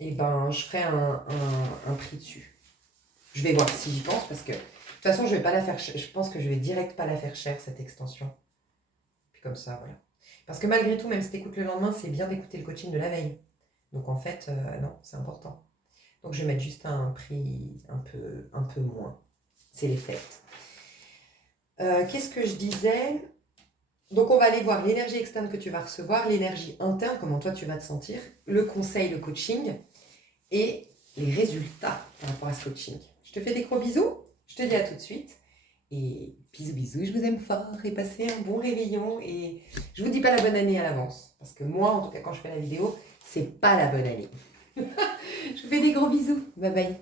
et ben, je ferai un prix dessus. Je vais voir si j'y pense, parce que de toute façon, je vais pas la faire. Je pense que je vais direct pas la faire chère, cette extension. Puis comme ça, voilà. Parce que malgré tout, même si tu écoutes le lendemain, c'est bien d'écouter le coaching de la veille. Donc en fait, non, c'est important. Donc je vais mettre juste un prix un peu moins. C'est les fêtes. Qu'est-ce que je disais? Donc on va aller voir l'énergie externe que tu vas recevoir, l'énergie interne, comment toi tu vas te sentir, le conseil, le coaching et les résultats par rapport à ce coaching. Je te fais des gros bisous, je te dis à tout de suite. Et bisous bisous, je vous aime fort et passez un bon réveillon. Et je vous dis pas la bonne année à l'avance. Parce que moi, en tout cas, quand je fais la vidéo, c'est pas la bonne année. Je vous fais des gros bisous. Bye bye.